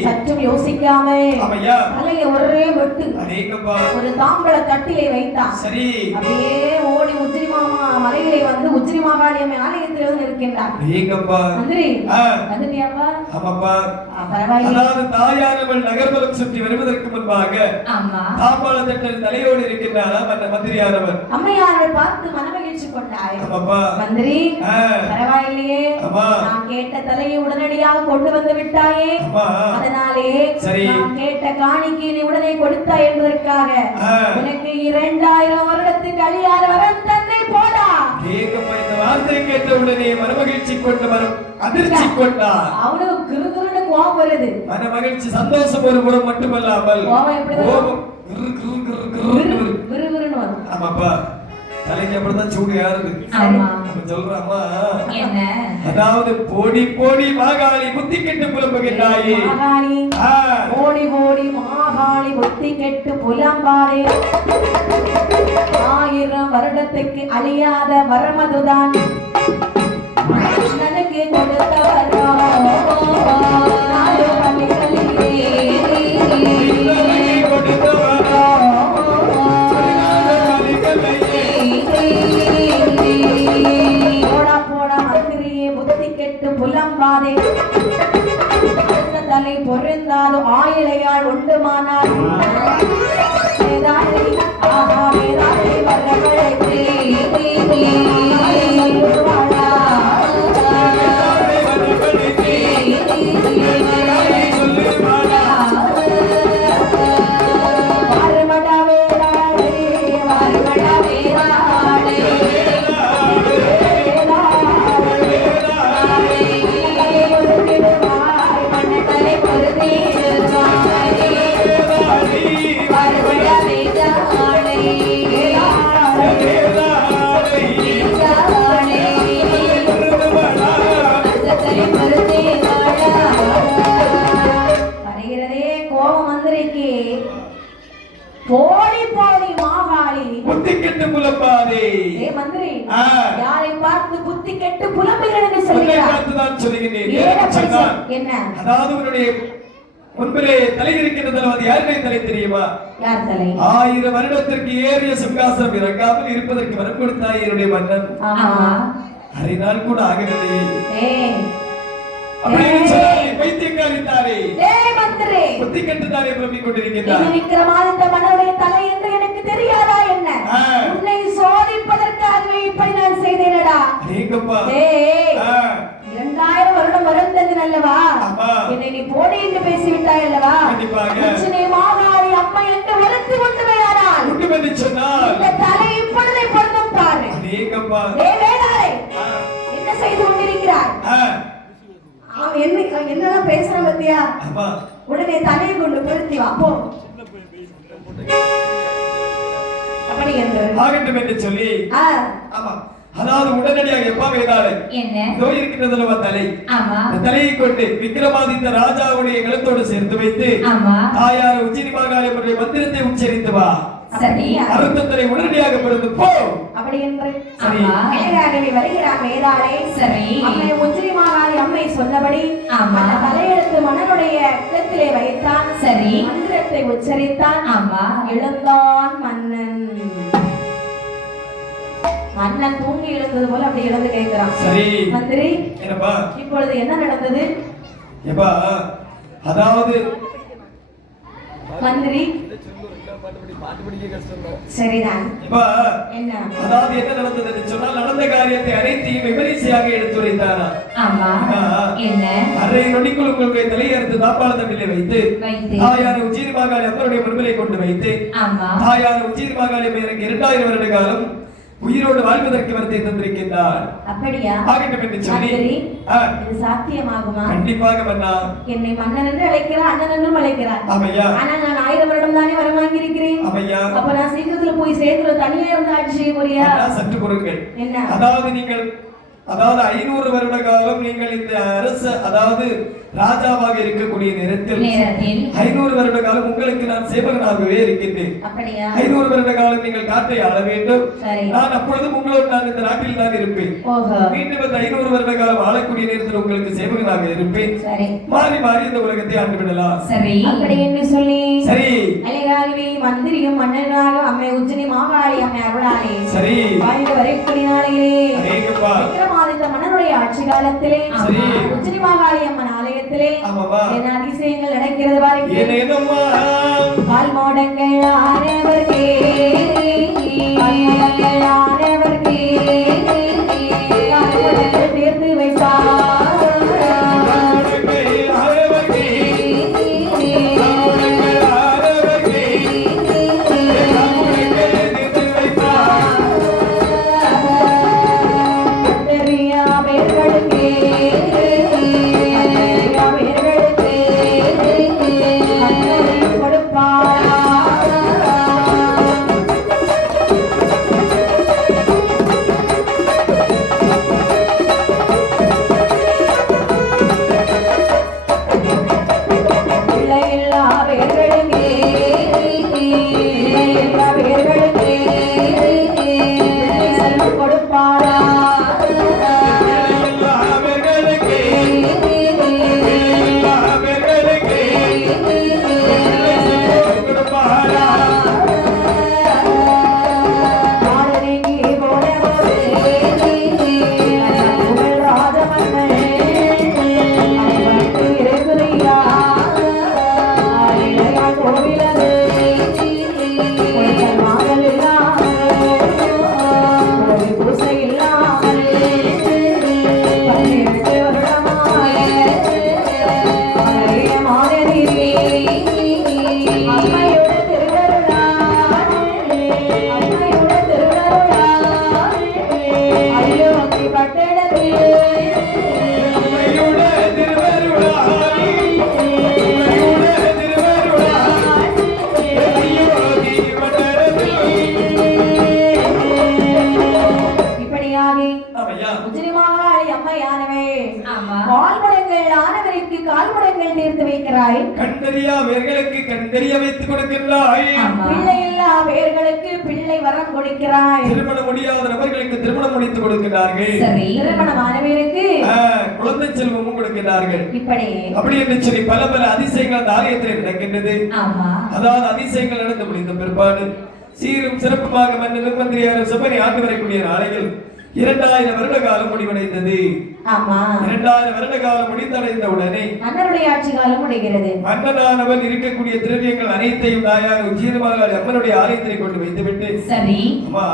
சற்றும் யோசிக்காமல் தலையை ஒரே வெட்டு ஒரு தாம்பழ தட்டிலே வைத்தான். அப்படியே ஓடி உஜ்ஜினி மாமா மலையிலே வந்து உஜ்ஜினி மாகாளியம்மை ஆலயத்தில் வந்து இருக்கின்றார். மந்திரி வந்துட்டியாப்பா? அதாவது தாயானவள் நகர்வலம் சுற்றி வருவதற்கு முன்பாக தாம்பாள தட்டில் தலையோடு இருக்கின்றாராம் அந்த மந்திரியானவர். அம்மையானவள் பார்த்து மனமகிழ்ச்சி கொண்டாய். மந்திரி பரவாயில்லையே, நான் கேட்ட தலையை உடனடியாக கொண்டு வந்து விட்டாயே, அதனாலே நான் கேட்ட காணிக்கை நீ உடனே கொடுத்தாய் என்பதற்காக உனக்கு 2000 வருடத்துக்கு அழியாத வரம் தந்தை போடா. இந்த வார்த்தை கேட்ட உடனே மனமகிழ்ச்சி கொண்டு வரும் அதிர்ச்சி கொண்டார். அவனுக்கு கிருகிருன்னு கோபம் வருது. மனமகிழ்ச்சி சந்தோஷம் ஒரு புறம் மட்டுமல்லாமல் கோபம் எப்படி வரும்? விறுவிறுன்னு வரும். ஆமாப்பா, தலைக்கு அப்படிதான் சூடு யாருது. சொல்றாமா என்ன? அதாவது போடி போடி மாகாளி புத்தி கெட்டு புலம்புகின்றாயே. மாகாளி போடி போடி மாகாளி புத்தி கெட்டு புலம்பாதே. 1000 வருடத்துக்கு அழியாத வரமதுதான் எனக்கு கொடுத்தவரோ நாடு பள்ளிகளிலே போடா போடா மந்திரியே புத்தி கெட்டு புலம்பாதே. அடுத்த தலை பொருந்தாது ஆயிலையால் உண்டுமானால் வேதாளி ஆஹா வேதாளி வரவழைத்தே சொல்லுவாளா வாருமடா வேதாளே வாருமடா வேதாளே மண்ணத்தலை பொருந்திடுவாய் வாருமடா வேதாளே வருகிறதே கோபம் மந்திரிக்கு. போடி போடி மாகாளி புத்தி கெட்டு புலம்பாதே. ஏ மந்திரி, யாரை பார்த்து புத்தி கெட்டு புலம்புகிறேன் என்று சொல்லுகிறார். என்ன? அதாவது உன்னுடைய முன்பிலே தலை இருக்கின்றது, அது யாருடைய தலை தெரியுமா? யார் தலை? 1000 வருடத்திற்கு ஏறிய சிங்காசனம் இறங்காமல் இருப்பதற்கு வரம் கொடுத்தாய் என்னுடைய மன்னன். அரை நாள் கூட ஆகவில்லை. பைத்தியக்காரித்தாரே, புத்தி கெட்டுத்தாரே புலம்பிக் கொண்டிருக்கிறார். விக்ரமாதித்த மன்னனுடைய தலை என்று எனக்கு தெரியாதா என்ன? உன்னை சோதிப்பதற்காகவே இப்படி நான் செய்தேனடா. 2000 வருடம் வரம் தந்தேன் அல்லவா? என்னை நீ போடி என்று பேசிவிட்டாய் அல்லவா? மாகாளி அம்மா என்று வருத்தி கொண்டுமையானால் இந்த தலை இப்பொழுதை பொருந்தும் பாரு. என்ன செய்து கொண்டிருக்கிறாய்? என்னெல்லாம் பேசுற பத்தியா? உடனே தலையை கொண்டு பொருத்தி வா. போ அப்படி என்று ஆகட்டும் என்று சொல்லி ஆ, ஆமா அதாவது உடனடியாக எப்ப வேதாளை என்ன நோய் இருக்கிறதுல தலை ஆமா அந்த தலையை கொண்டு விக்ரமாதித்த ராஜாவுடைய கழுத்தோடு சேர்த்து வைத்து ஆமா தாயார் உச்சினி மாகாளியம்முடைய மந்திரத்தை உச்சரித்து வா சரி அருத்தத்தனை உடனடியாக பிறந்து போ அப்படி என்று சரி. அழகாகவே வருகிறார் வேதாளே சரி அம்மை உச்சினி மாகாளி அம்மை சொன்னபடி ஆமா. அந்த தலையெடுத்து மன்னனுடைய இடத்திலே வைத்தான் சரி மந்திரத்தை உச்சரித்தான் ஆமா எழுந்தான் மன்னன் மன்னன் தூங்கி எழுந்தது போல அப்படி எழுந்து கேட்கிறான் சரி மந்திரி என்னப்பா இப்பொழுது என்ன நடந்தது எப்பா அதாவது மந்திரி சரிதான் எப்பா என்ன அதாவது என்ன நடந்தது என்று சொன்னால் நடந்த காரியத்தை அனைத்தையும் விமரிசையாக எடுத்துரைத்தாரா ஆமா என்ன அரை நொடிக்குள் உங்களுடைய தலையறுத்து தாப்பாள தண்டிலே வைத்து வைத்து தாயார் உச்சினி மாகாளி அம்மனுடைய முன்பிலை கொண்டு வைத்து ஆமா தாயார் உச்சினி மாகாளி எனக்கு 2000 வருட காலம் உயிரோடு வாழ்வதற்கு வரத்தை தந்திருக்கின்றார் அப்படியா ஆகட்டும் என்று சொல்லி மந்திரி ஆ, இது சாத்தியமாகுமா கண்டிப்பாக மன்னா என்னை மன்னன் என்று அழைக்கிறார் அண்ணன் என்றும் அழைக்கிறார் ஆமையா ஆனா நான் 1000 வருடம் தானே வர வாங்கியிருக்கிறேன் ஆமையா அப்ப நான் சீக்கிரத்துல போய் சேர்க்கிற தனியா இருந்து ஆட்சி செய்ய போறியா அண்ணா, சற்று பொறுங்கள் என்ன அதாவது நீங்கள் அதாவது 500 வருட காலம் நீங்கள் இந்த அரசு அதாவது ராஜாவாக இருக்கக்கூடிய நேரத்தில் நேரத்தில் 500 வருட காலம் உங்களுக்கு நான் சேவகனாகவே இருக்கின்றேன் அப்படியா 500 வருட காலம் நீங்கள் காட்டை ஆள வேண்டும் சரி நான் அப்பொழுதும் உங்களோடு நான் இந்த நாட்டில் தான் இருப்பேன் ஓஹோ மீண்டும் இந்த 500 வருட காலம் ஆளக்கூடிய நேரத்தில் உங்களுக்கு சேவகனாக இருப்பேன் சரி மாறி மாறி இந்த உலகத்தை ஆண்டு விடலாம் சரி அப்படி என்று சொல்லி சரி அழகாகவே மந்திரியும் மன்னனாக அம்மை உச்சினி மாகாளி அம்மை அருளாளே சரி வாழ்ந்து வரக்கூடிய நாளிலே அநேகப்பா விக்ரமாதித்த மன்னனுடைய ஆட்சி காலத்திலே சரி. உச்சினி மாகாளி அம்மன் ஆலயத்திலே ஆமாவா என்ன அதிசயங்கள் நடக்கிறது பாருங்க ஏனேனம்மா கால்மோடங்கள் ஆனவர்க்கே கால்மோடங்கள் ஆனவர்க்கே கால்மோடங்கள் தீர்த்து வைத்தார் தெரியா பேர்களுக்கே பேர்களுக்கே கண்ணனை கொடுப்பார் பிள்ளையில்லா பேர்களுக்கே பிள்ளையில்லா பேர்களுக்கே பிள்ளை செல்வம் கொடுப்பாரா ஆரணிக்கு போனபோது புகழ் ராஜமன்னன் அவனுக்கு இருக்குதையா இளையான் கோவிலது ஒருத்தன் மாதல் இல்லாமல் ஒரு பூசை இல்லாமல் 12 வருடமாக பழைய மாதரிலே அம்மையோட திருவருளால் அம்மையோட திருவருளால் ஐயோ அங்கி பட்டடத்தில் இப்படியாக உச்சினி மாகாளி அம்மையானவே ஆமா கால்முடங்கள் ஆனவருக்கு கால்முடங்கள் தீர்த்து வைக்கிறாய் கண்டறியா வேர்களுக்கு கண்டறிய வைத்துக் கொடுக்கின்றாய் ஆமா பிள்ளை இல்லா பேர்களுக்கு பிள்ளை வரம் கொடுக்கிறாய் திருமணம் முடியாத நபர்களுக்கு திருமணம் முடித்து கொடுக்கிறார்கள் சரி திருமணமானவருக்கு குழந்தை செல்வமும் கொடுக்கிறார்கள் இப்படி அப்படி என்று சொல்லி பல பல அதிசயங்கள் அந்த ஆலயத்தில் நடக்கின்றது ஆமா அதாவது அதிசயங்கள் நடந்து முடிந்த பிற்பாடு சீரும் சிறப்புமாக மன்னர் மந்திரியார் சபரி ஆண்டு வரக்கூடிய நாளையில் 2000 வருட காலம் முடிவடைந்தது ஆமா 2000 வருட காலம் முடிந்தடைந்த உடனே மன்னருடைய ஆட்சி காலம் முடிகிறது மன்னனானவன் இருக்கக்கூடிய திரவியங்கள் அனைத்தையும் தாயார் உச்சியமாகாளி அம்மனுடைய ஆலயத்திலே கொண்டு வைத்துவிட்டு சரி அம்மா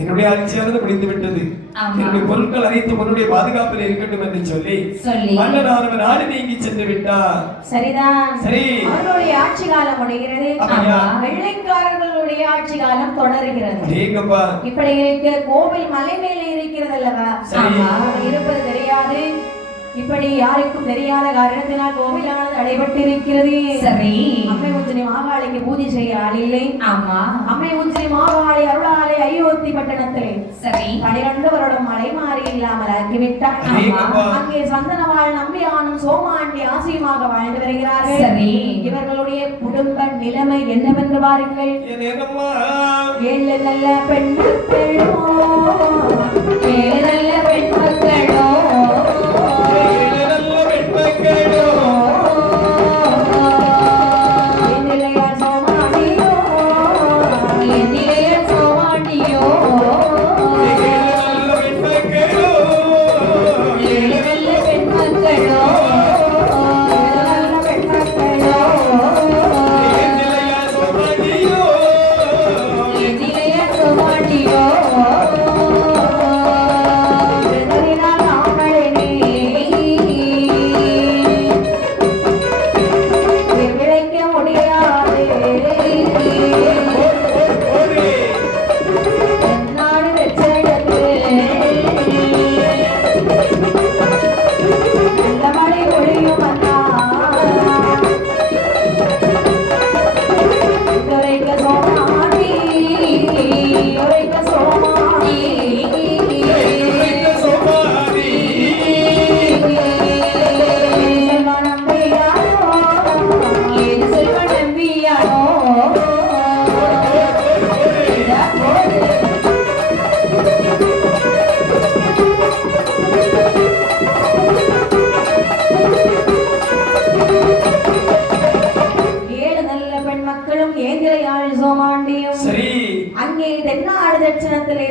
என்னுடைய ஆட்சியானது முடிந்து விட்டது ஆமா. என்னுடைய பொருட்கள் அனைத்தும் உன்னுடைய பாதுகாப்பில் இருக்கட்டும் என்று சொல்லி சொல்லி மன்னனானவன் நாடு நீங்கி சென்று விட்டார் சரிதான் சரி அவர்களுடைய ஆட்சி காலம் முடிகிறது ஆமாய்யா. வெள்ளைக்காரர்களுடைய ஆட்சி காலம் தொடர்கிறது அடேங்கப்பா இப்படி இருக்க கோவில் மலை மேலே இருக்கிறது அல்லவா சரி. ஆமா, இருப்பது தெரியாது இப்படி யாருக்கும் தெரியாத காரணத்தினால் கோவிலானது அடைபட்டிருக்கிறது. சரி. அம்மை உஞ்சனி மாகாளிக்கு பூஜை செய்ய ஆள் இல்லை. ஆமா. அம்மை உஞ்சனி மாகாளி அருளாலே அயோத்தி பட்டணத்திலே சரி. 12 வருடம் மழை மாறி இல்லாமல் ஆக்கிவிட்டார். அங்கே சந்தனவாள் நம்பியானும் சோமாண்டி ஆசியமாக வாழ்ந்து வருகிறார்கள். சரி. இவர்களுடைய குடும்ப நிலைமை என்னவென்று பாருங்கள். 7 நல்ல பெண் மக்களோ, 7 நல்ல பெண் மக்களோ,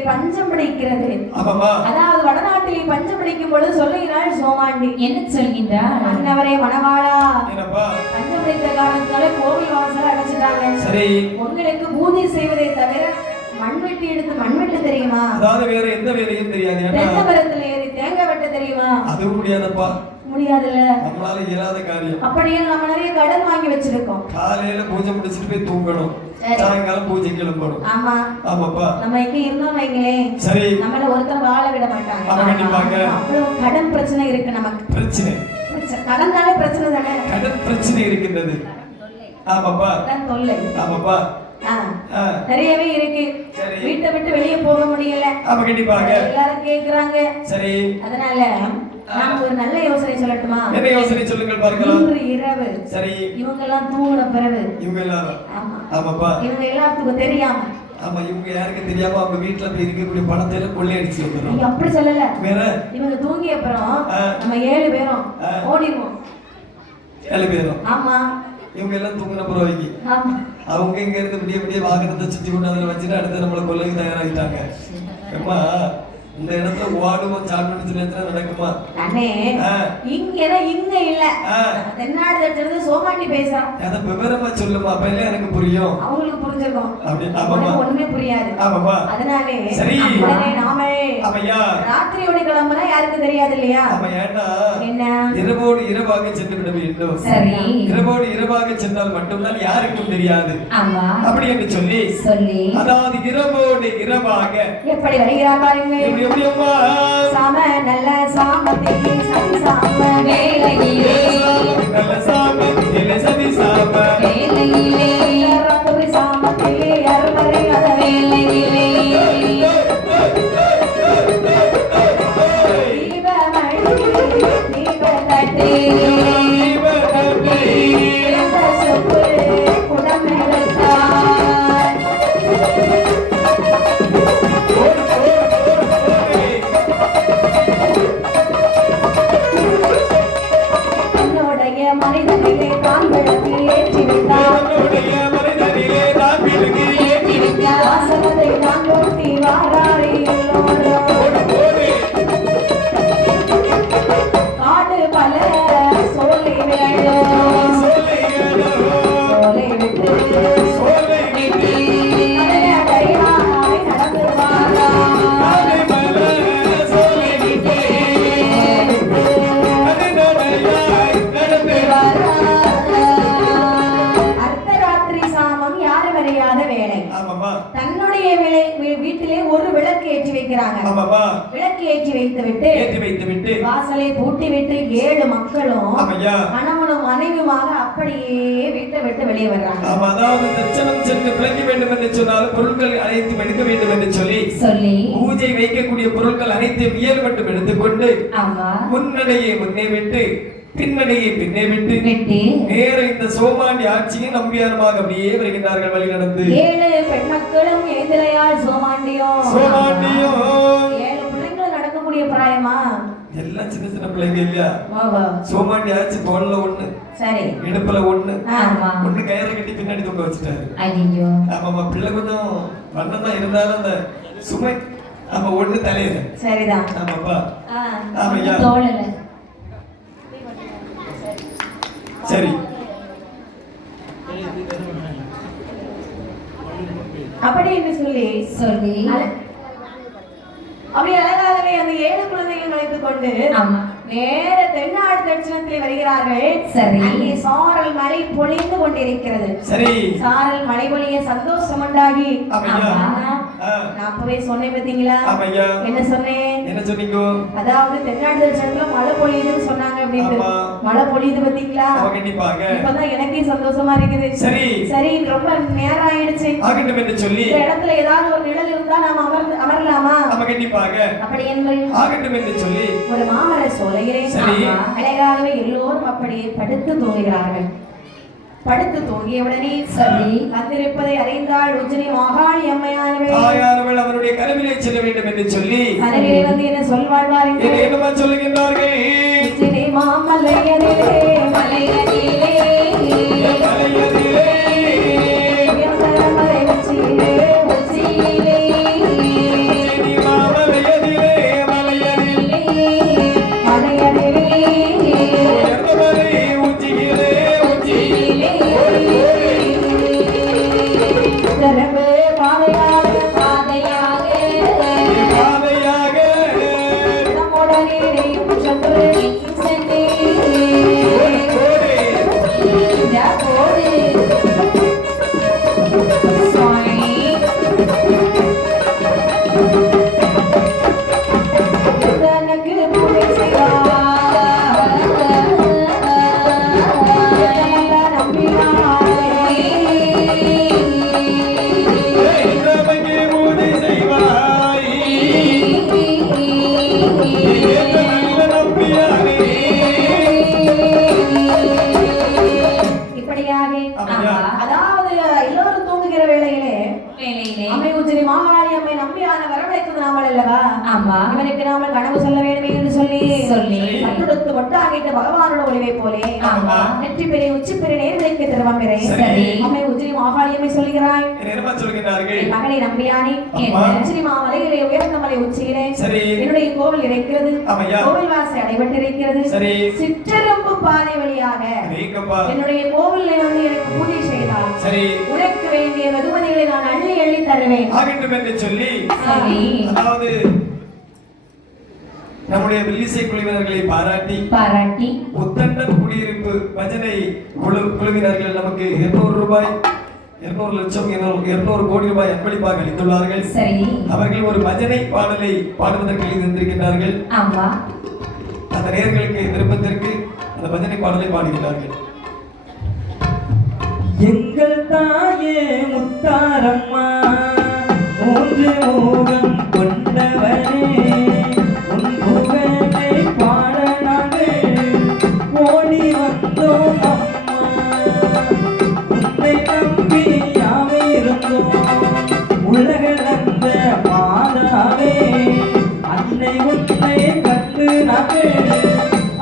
பஞ்சம் பிடிக்கிறது. அதாவது வடநாட்டிலே பஞ்சம் பிடிக்கும் பொழுது சொல்லுகிறாள் சோமாண்டி. என்ன சொல்கின்றார்? அன்னவரே மணவாளா, பஞ்சம் பிடித்த காரணத்தால கோவில் வாசல் அடைச்சிட்டாங்க. உங்களுக்கு பூஜை செய்வதை தவிர மண்வெட்டி எடுத்து மண்வெட்டு தெரியுமா? அதாவது வேற எந்த வேலையும் தெரியாது. தென்னை மரத்துல ஏறி தேங்காய் வெட்ட தெரியுமா? அது முடியாதப்பா. முடியாதுல்ல, நம்மளால இயலாத காரியம். அப்படியே நம்ம நிறைய கடன் வாங்கி வச்சிருக்கோம். காலையில பூஜை முடிச்சிட்டு போய் தூங்கணும், சாயங்காலம் பூஜை கிளம்பணும். ஆமா ஆமாப்பா. நம்ம இங்க இருந்தோம் வைங்களே, சரி, நம்மள ஒருத்தர் வாழ விட மாட்டாங்க. அவ்வளவு கடன் பிரச்சனை இருக்கு நமக்கு. பிரச்சனை கடன்தானே பிரச்சனை தானே. கடன் பிரச்சனை இருக்கின்றது. ஆமாப்பா, கடன் தொல்லை. ஆமாப்பா, நிறையவே இருக்கு. வீட்டை விட்டு வெளியே போக முடியல. ஆமா, கண்டிப்பாக எல்லாரும் கேக்குறாங்க. சரி, அதனால நான் ஒரு நல்ல யோசனை சொல்லட்டுமா? என்ன யோசனை சொல்லுங்கள் பார்க்கலாம். இன்று இரவு சரி, இவங்க எல்லாம் தூங்கின பிறகு, இவங்க எல்லாரும் ஆமாப்பா, இவங்க எல்லாத்துக்கும் தெரியாம, ஆமா, இவங்க யாருக்கு தெரியாம அவங்க வீட்டுல போய் இருக்கக்கூடிய பணத்தை எல்லாம் கொள்ளையடிச்சு வந்துடும். நீங்க அப்படி சொல்லல, வேற இவங்க தூங்கிய அப்புறம் நம்ம 7 பேரும் ஓடிடுவோம். 7 பேரும்? ஆமா. இவங்க எல்லாம் தூங்கின பிறகு அவங்க இங்க இருந்து விடிய விடிய வாகனத்தை சுத்தி கொண்டு அதில் வச்சுட்டு அடுத்து நம்மளை கொள்ளைக்கு தயாராகிட்டாங்க. அம்மா, இந்த இடத்துல ஓடுவோம் சாப்பிட்டு நடக்குமா? அண்ணே, இங்க இங்க இல்ல, தென்னாடு தட்டுறது சோமாண்டி பேசுறான். அத விவரமா சொல்லுமா, அப்ப இல்ல எனக்கு புரியும். அவங்களுக்கு புரிஞ்சிருக்கும். அப்படி ஆமாமா, ஒண்ணுமே புரியாது. ஆமாமா, அதனாலே சரி, நாமே ஆமையா ராத்திரியோட கிளம்புனா யாருக்கு தெரியாது இல்லையா? ஆமா, ஏன்னா என்ன, இரவோடு இரவாக சென்று விட வேண்டும். சரி, இரவோடு இரவாக சென்றால் மட்டும்தான் யாருக்கும் தெரியாது. ஆமா, அப்படி என்று சொல்லி அதாவது இரவோடு இரவாக எப்படி வருகிறார் பாருங்க. சாம நல்ல சாமத்திலே சதி சாம வேலையிலே, நல்ல சாமத்திலே சதி சாம வேலையிலே, ராத்திரி சாமத்திலே அருமறை அத வேலையிலே, தீபமணி தீபதட்டே தீபதட்டே சுப்பு குடமெடுத்தார். மனிதனிலே காண்பதற்கு ஏற்றி ஆமாமா விளக்கு ஏற்றி வைத்து விட்டு வாசலை பூட்டி விட்டு 7 மக்களும் கணவனும் மனைவியுமாக அப்படியே வீட்டை விட்டு வெளியே வர்றாங்க. ஆமா, அதாவது தட்சணம் சென்று பிழைக்க வேண்டும் என்று சொன்னால் பொருட்கள் அனைத்தும் எடுக்க வேண்டும் என்று சொல்லி பூஜை வைக்கக்கூடிய பொருட்கள் அனைத்தையும் இயல் மட்டும் எடுத்துக்கொண்டு முன்னடையை முன்னே விட்டு பின்னடையை பின்னே விட்டு நேர இந்த சோமாண்டி ஆட்சியும் நம்பியாருமாக அப்படியே வருகின்றார்கள். வழி நடந்து 7 பெண் மக்களும் ஏதிலையால் சோமாண்டியும் 7 பிள்ளைங்களும் நடக்கக்கூடிய பிராயமா எல்லாம் சின்ன சின்ன பிள்ளைங்க இல்லையா? சோமாண்டி ஆட்சி தோல்ல 1, சரி இடுப்புல 1, கயிறை கட்டி பின்னாடி தூக்க வச்சுட்டாரு. ஆமாமா, பிள்ளை கொஞ்சம் வண்ணம் தான் இருந்தாலும் அந்த சுமை ஆமா 1 தலையில சரிதான். ஆமாப்பா ஆமையா தோல்ல சரி. அப்படி என்று சொல்லி அப்படி அழகாகவே அந்த 7 குழந்தைகள் வைத்துக் கொண்டு நேர தென்னாடு தட்சிணத்தில் வருகிறார்கள். சரி, அங்கே சாரல் மழை பொழிந்து கொண்டிருக்கிறது. சரி, சாரல் மழை பொழிய சந்தோஷம் உண்டாகி நான் அப்பவே சொன்னேன் பாத்தீங்களா? என்ன சொன்னேன்? என்ன சொன்னீங்க? அதாவது தென்னாடு தட்சிணத்துல மழை பொழியுதுன்னு சொன்னாங்க. அப்படின்னு மழை பொழியுது பாத்தீங்களா? இப்பதான் எனக்கே சந்தோஷமா இருக்குது. சரி சரி, ரொம்ப நேரம் ஆயிடுச்சு. சொல்லி இந்த இடத்துல ஏதாவது ஒரு நிழல் இருந்தா நாம அமரலாமா? அப்படி என்று சொல்லி ஒரு மாமர சோலையிலே அழகாகவே எல்லோரும் அப்படியே படுத்து தூங்குகிறார்கள். படுத்து தூங்கியவுடனே சரி வந்திருப்பதை அறிந்தாள் உஜ்ஜினி மாகாளி அம்மையானவள் அவருடைய கனவிலே செல்ல வேண்டும் என்று சொல்லி கனவிலே வந்து என்ன சொல்வார்கள்? என்னமா சொல்லுகின்றார்கள்? உஜ்ஜினி மாமலையதிலே மலையதிலே மலையதிலே மலை உச்சியிலே உச்சியிலே உஜ்ஜினி மாமலையதிலே மலையதிலே மலையதிலே உயர்ந்தவரே உச்சியிலே உச்சியிலே தரவே பாதையாக பாதையாக பாதையாக நம்முடனே சென்று சென்றே அதாவது எல்லோரும் தூங்குகிற வேளையிலே அம்மை உஜ்ஜினி மாகாளி அம்மை நம்பியான வரவழைத்தது நாமல் அல்லவா? இவனுக்கு நாமல் கனவு சொல்ல வேண்டும் என்று சொல்லி பட்டுடுத்து ஒட்டாகிட்டு பகவானோட ஒளிவை போலே நெற்றி பெரிய உச்சி பெரிய நேர்மைக்கு திருவம் பெறே அம்மை உஜ்ஜினி மாகாளி அம்மை சொல்கிறாள், மகனை நம்பியானே உஜ்ஜினி மாமலையிலே உயர்ந்த மலை உச்சியிலே என்னுடைய கோவில் இருக்கிறது. கோவில் வாசை அடைபட்டிருக்கிறது. சிற்றெரும்பு பாதை வழியாக என்னுடைய கோவிலை வந்து எனக்கு பூஜை செய்தால் உனக்கு வேண்டிய வெகுமதிகளை நான் அள்ளி அள்ளி தருவேன் என்று சொல்லி அதாவது நம்முடைய வில்லிசை குழுவினர்களை பாராட்டி புத்தண்டன் குடியிருப்பு பஜனை குழுவினர்கள் நமக்கு 200 ரூபாய் 200 லட்சம் 200 கோடி ரூபாய் அன்பளிப்பாக அளித்துள்ளார்கள். அவர்கள் ஒரு பஜனை பாடலை பாடுவதற்கு எழுதியிருக்கின்றார்கள். அந்த நேயர்களுக்கு விருப்பத்திற்கு அந்த பஜனை பாடலை பாடுகிறார்கள். எங்கள் தாயே முத்தாரம்மா மூன்று முகம் கொண்டவனே உன் புகழை பாட நாங்கள் ஓடி வந்தோம் அம்மா. உன்னை நம்பி யாவை இருந்தோம் உலகளந்த மாதாவே. அன்னை உன்னை கண்டு நாங்கள்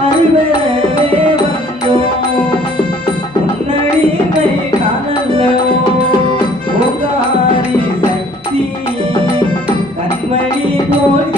அறிவரவே வந்தோம். உன்னடிமை காணல்லோ ஓகாரி சக்தி கண்மணி போல்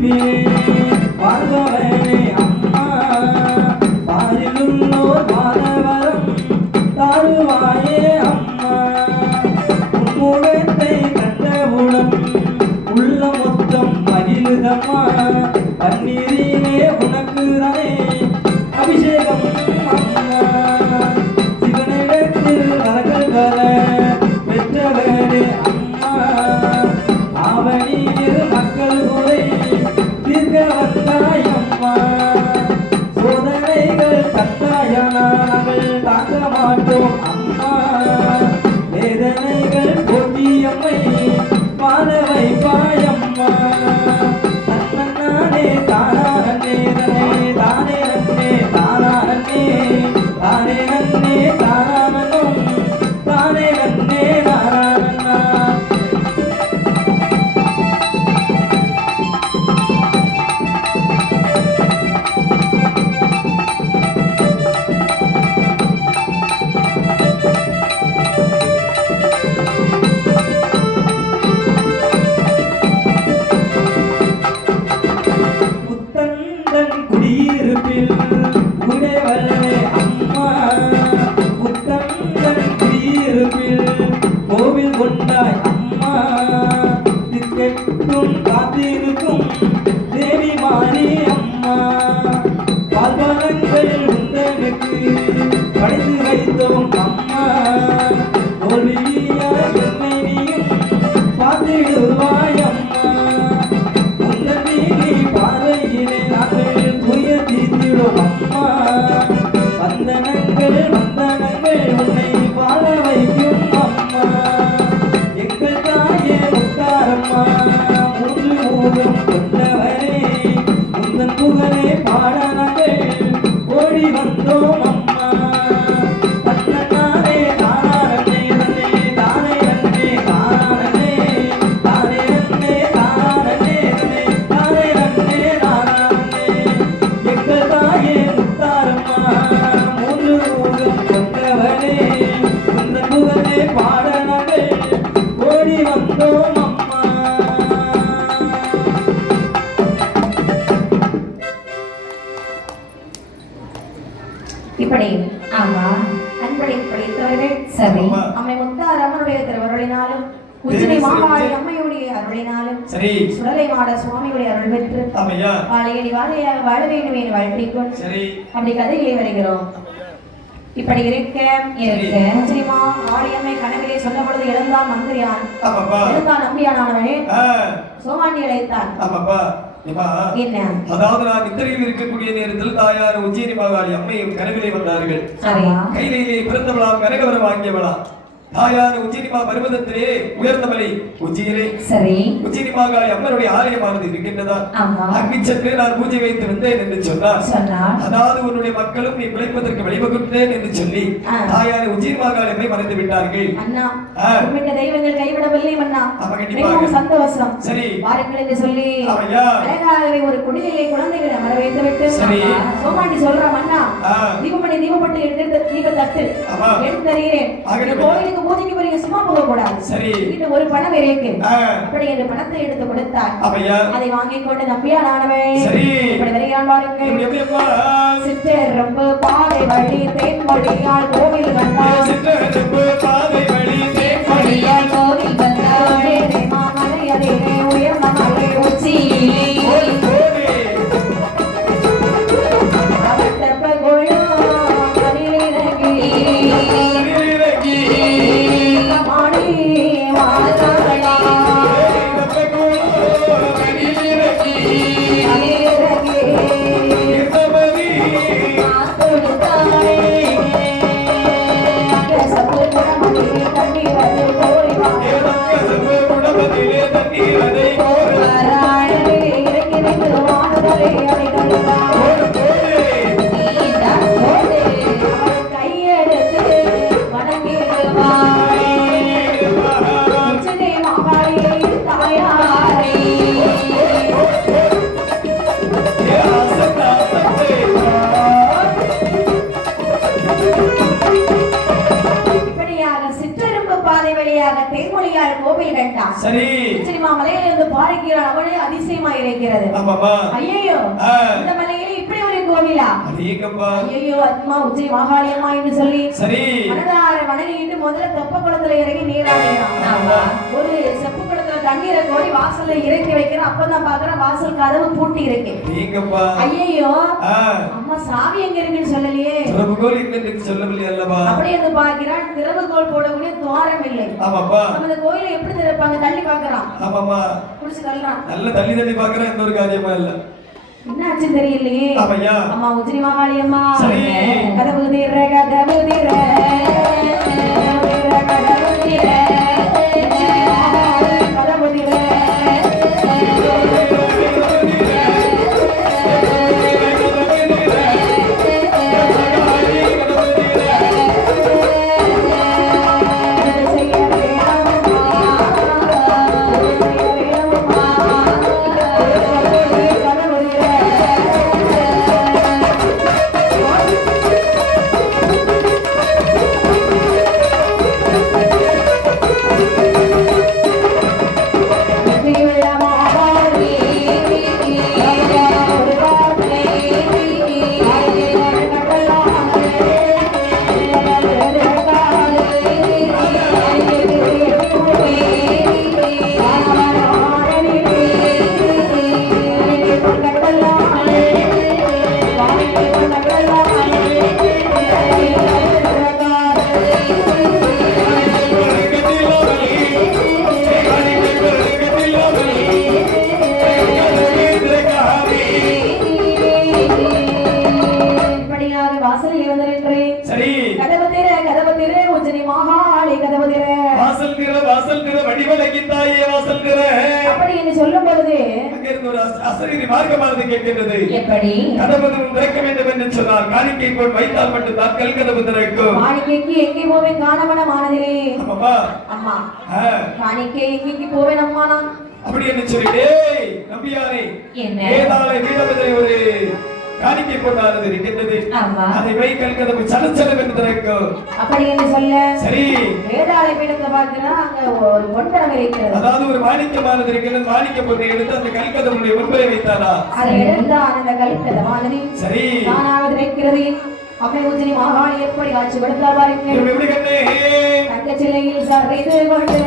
துதிப்பேன் வாழ்பவனே அம்மா பாரிலுள்ளோர் வாழவரம் தாருவாயே அம்மா உன்முகத்தை கண்டவுடன் உள்ள மொத்தம் மகிழுதம்மா பன்னீரிலே உனக்கு தானே அபிஷேகம் அம்மா சிவனிடத்தில் நரகள் வர பெற்றவனே அம்மா ஆவணியில் மக்கள் குறை தீர்க்க வந்தாய் அம்மா சோதனைகள் தந்தாயனாங்கள் தாங்க மாட்டோம் அம்மா வேதனைகள் போக்கியம்மை வாழ வைப்பாயம்மா தன்னே தானே தானே நன்னே தானே தானே நன்னே தானனும் தானே நன்னே தானன்னா முத்தந்தன் குடியிருப்பில் உடையவளே அம்மா முத்தந்தன் குடியிருப்பில் கோவில் கொண்டாய் அம்மா திக்கெட்டும் காத்திருக்கும் தேவி மாறி அம்மா பால்பலங்கள் உந்தனுக்கு படைத்து வைத்தோம் அம்மா தோல்வியாய் என்னை நீயும் பார்த்திடுவாய் அம்மா உந்தன் நீலி பார்வையிலே நாங்கள் துய தீர்த்திடும் அம்மா வந்தனங்கள் உன்னை வாழ வைக்கும் அம்மா எங்கள் தாயே முத்தாரம்மா மூன்று மூலம் கொண்டவரே உந்தன் புகழே பாட நாங்கள் ஓடி வந்தோம் அம்மா தன்னே தானே தானே நன்னே தானே தானே நன்னே தானே தானே நன்னே தானே எங்கள் தாயே முத்தாரம்மா மூன்று மூலம் கொண்டவனே உந்தன் புகழே பாட நாங்கள் ஓடி வந்தோம் அம்மா இப்படி ஆமா அன்பளை படைத்தவர்கள் சரி அம்மை முத்தார் அம்மனுடைய திருவருளினாலும் உச்சினி மாகாளி அம்மையுடைய அருளினாலும் சரி சுடலை மாட சுவாமியுடைய அருள் பெற்று ஆமையா வாழையடி வாழையாக வாழ வேண்டும் என்று வாழ்த்திக்கொள் சரி அப்படி கதையிலே வருகிறோம் இப்படி இருக்க உச்சினிமா ஆடியம்மை கனவிலே சொன்ன பொழுது எழுந்தான் மந்திரியான் ஆமாப்பா எழுந்தான் நம்பியானவனே ஆ சோமாண்டி அழைத்தான் ஆமாப்பா ஏம்மா, என்ன அதாவது நான் நித்திரையில் இருக்கக்கூடிய நேரத்தில் தாயார் உஜ்ஜயினி மகாளி அம்மையும் கனவிலே வந்தார்கள் சரி கையிலே பிறந்தவளாம் கனகவரம் வாங்கியவளாம் தாயார் உஜ்ஜயினிமா பர்வதத்திலே உயர்ந்தமலை உஜ்ஜயினே சரி உஜ்ஜயினி மகாளி அம்மனுடைய ஆலயமானது இருக்கின்றதா ஆமா அங்கு சென்று நான் பூஜை வைத்து வந்தேன் என்று சொன்னார் சொன்னார் அதாவது உன்னுடைய மக்களும் நீ பிழைப்பதற்கு வழிவகுத்தேன் என்று சொல்லி தாயார் உஜ்ஜயினி மகாளி அம்மை மறைந்து விட்டார்கள் அண்ணா ஆ. உம்மிட்ட தெய்வங்கள் கைவிடவில்லை அண்ணா ஆமா, கண்டிப்பாக. மிகவும் சந்தோஷம் சரி. வாருங்கள் என்று சொல்லி ஆமையா. அழகாகவே ஒரு குடிலையை குழந்தைகளை அமர வைத்து விட்டு சரி. சோமாண்டி சொல்றான் அண்ணா ஆ. தீபமணி தீபப்பட்டு எடுத்து தீப தட்டு ஆமா. எடுத்து தருகிறேன் ஆகட்டும். இந்த கோயிலுக்கு பூஜைக்கு போறீங்க சும்மா போக கூடாது சரி. என்கிட்ட ஒரு பணம் இருக்கு ஆ. அப்படி என்று பணத்தை எடுத்து கொடுத்தார் ஆமையா. அதை வாங்கிக் கொண்டு நம்பியானவன் சரி. இப்படி வருகிறான் பாருங்கள் எப்படி அம்மா? சிற்றெரும்பு பாதை வழி தேன்மொழியால் கோவில் வந்தார் சிற்றெரும்பு பாதை வழி கொடியால் கோவில் வந்தார் மாமலையதே உயர்ந்த மலை உச்சியிலே தேன்மொழியால் கோவில் கண்டா சரி உச்சினிமா மலையில இருந்து பாறைக்கிறான் அவளே அதிசயமா இருக்கிறது. ஆமாமா ஐயோ இந்த மலையில இப்படி ஒரு கோவிலா? அதேங்கப்பா. ஐயோ அம்மா உச்சினி மாகாளி அம்மா என்று சொல்லி சரி மனதார வணங்கிட்டு முதல்ல தெப்ப குளத்துல இறங்கி நீராடுறான். ஒரு செப்பு குளத்துல தண்ணீரை கோரி வாசல்ல இறக்கி வைக்கிறான். அப்பதான் பாக்குறேன் வாசல் கதவு பூட்டி இருக்கு. அதேங்கப்பா. ஐயோ அம்மா சாவி எங்க இருக்குன்னு சொல்லலையே. திறவுகோல் இல்லைன்னு சொல்லவில்லை அல்லவா? அப்படியே வந்து பார்க்கிறான் திறவுகோல் போடக்கூடிய துவாரம் இல்லை. ஆமாப்பா. நம்ம இந்த கோயிலை எப்படி திறப்பாங்க? தள்ளி பாக்குறான். ஆமாமா. புடிச்சு தள்ளுறான். நல்ல தள்ளி பாக்குறேன். எந்த ஒரு காரியமா இல்ல. என்னாச்சு தெரியலையே. ஆமையா. அம்மா உச்சினி மாகாளி அம்மா சரி. கதவு திற கதவு திற கதவு திற கதவு திற எப்படி கதவு திறக்க வேண்டும் என்று சொன்னால் காணிக்கை போல் வைத்தால் மட்டும் தான் கதவு திறக்கும். காணிக்கைக்கு எங்கே போவேன் காணவனமானதிலே. அம்மா காணிக்கை எங்கே போவேன் அம்மா நான் அப்படி என்று சொல்லிட்டு நம்பியாரே வேதாளை வீரபதிரை ஒரு காணிக்கை கொண்டாடுறது இருக்கின்றது. அதை வை கதவு சலச்சலம் என்று திறக்கும். அப்படி என்று சொல்ல சரி வேதாளை பீடத்தை பார்த்தா அங்க ஒரு பொன்படம் இருக்கிறது. அதாவது ஒரு மாணிக்கமானது இருக்கிறது. மாணிக்க பொண்ணை எடுத்து அந்த கல்கதவுடைய முன்பே வைத்தாரா? அதை எடுத்தான் அந்த கல்கதவானது. சரி தானாவது இருக்கிறது. அம்மை உச்சினி மாகாளி எப்படி காட்சி கொடுத்தார் பாருங்க. தங்க சிலையில் சரிந்து கொண்டு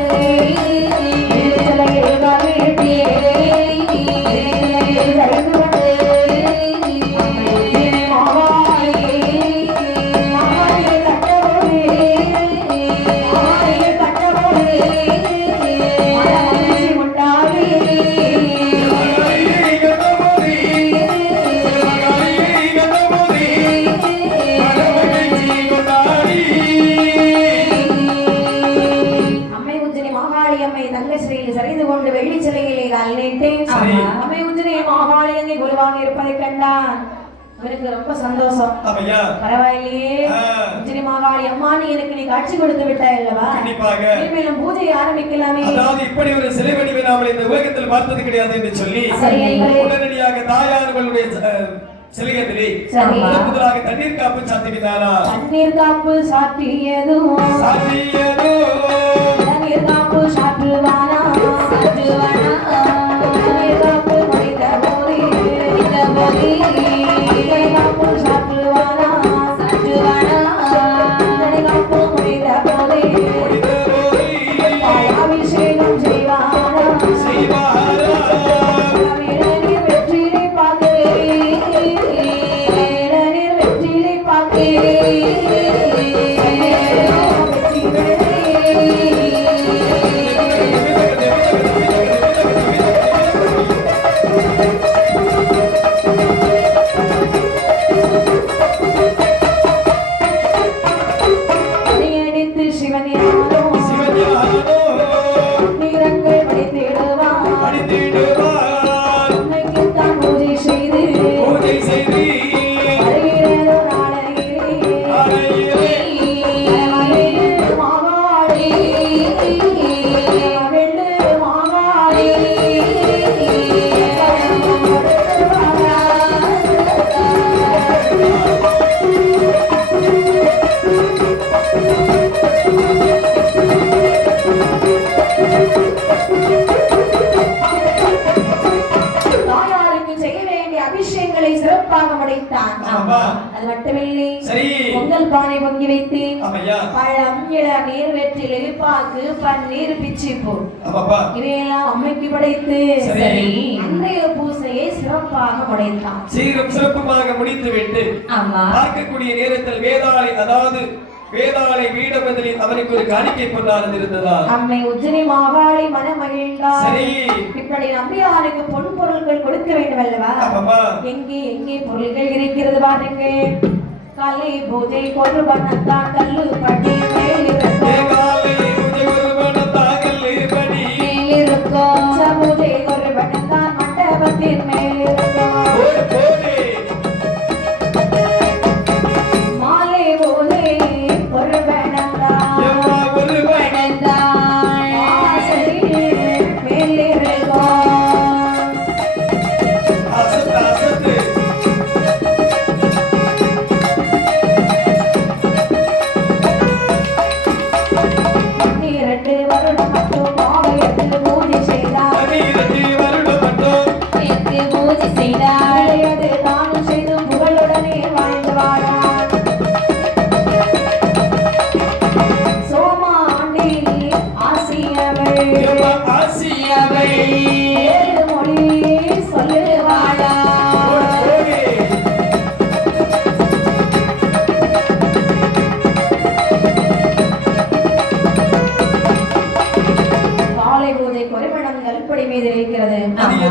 சிலையில் காலிட்டே சரிந்து கொண்டு இருப்பதை கண்டான். எனக்கு ரொம்ப சந்தோஷம். பரவாயில்லையே உச்சினி மாகாளி அம்மா நீ எனக்கு நீ காட்சி கொடுத்து விட்டாய் அல்லவா? இனிமேலும் பூஜையை ஆரம்பிக்கலாமே. அதாவது இப்படி ஒரு சிலை வடிவை நாம இந்த உலகத்தில் பார்த்தது கிடையாது என்று சொல்லி உடனடியாக தாயார்களுடைய சிலையத்திலே முதலாக தண்ணீர் காப்பு சாத்தினாரா? தண்ணீர் காப்பு சாத்தியதும் தண்ணீர் காப்பு சாற்றுவானா தண்ணீர் காப்பு மனித போரி தண்ணீர் காப்பு சாற்றுவானா தண்ணீர் காப்பு மனித போரி அபிஷேகம் செய்வானா வெற்றிலை பாக்கே சிறப்பாக முடைத்தான். அது மட்டுமில்லை, பொங்கல் பானை பொங்கி வைத்து பழம், இளம், நீர், வெற்றிலை, பாக்கு, பன்னீர், பிச்சிப்பூ இவையெல்லாம் அம்மைக்கு படைத்து அன்றைய பூசையை சிறப்பாக முடைத்தான். சிறப்புமாக முடித்துவிட்டு பார்க்கக்கூடிய நேரத்தில் வேதாளை, அதாவது வேதாளை வீடபதில் அவனுக்கு ஒரு காணிக்கை பொன்னானது இருந்ததா? அம்மை உஜ்ஜினி மாகாளி மனமகிழ்ந்தார். சரி, இப்படி நம்பியாருக்கு பொன் பொருட்கள் கொடுக்க வேண்டும் அல்லவா? எங்கே எங்கே பொருள்கள் இருக்கிறது பாருங்க. காலை பூஜை கொண்டு பண்ணத்தான் கல்லு படி மேலிருக்கும். பூஜை கொண்டு பண்ணத்தான் மண்டபத்தின் மேலிருக்கும். மாலை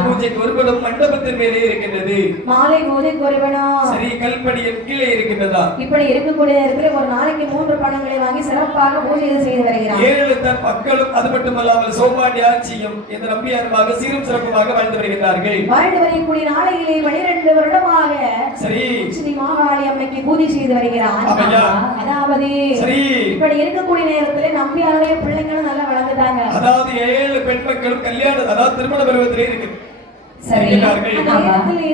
பூஜை ஒரு மண்டபத்தின் மேலே இருக்கின்றது. மாலை பூஜை கொருவனம் சரி கல்படியின் கீழே இருக்கின்றதா? இப்படி இருக்கக்கூடிய நேரத்தில் ஒரு நாளைக்கு 3 பணங்களை வாங்கி சிறப்பாக பூஜை செய்து வருகிறார். 7 தன் மக்களும் அது மட்டுமல்லாமல் சோமாண்டி ஆட்சியும் இந்த நம்பியாருமாக சீரும் சிறப்புமாக வாழ்ந்து வருகிறார்கள். வாழ்ந்து வரக்கூடிய நாளையிலே 12 வருடமாக சரி ஸ்ரீ மாகாளி அம்மைக்கு பூஜை செய்து வருகிறார். அதாவது சரி இப்படி இருக்கக்கூடிய நேரத்தில் நம்பியாருடைய பிள்ளைங்களும் நல்லா வளர்ந்துட்டாங்க. அதாவது 7 பெண் மக்களும் கல்யாணம், அதாவது திருமண பருவத்திலே இருக்கு. சரி,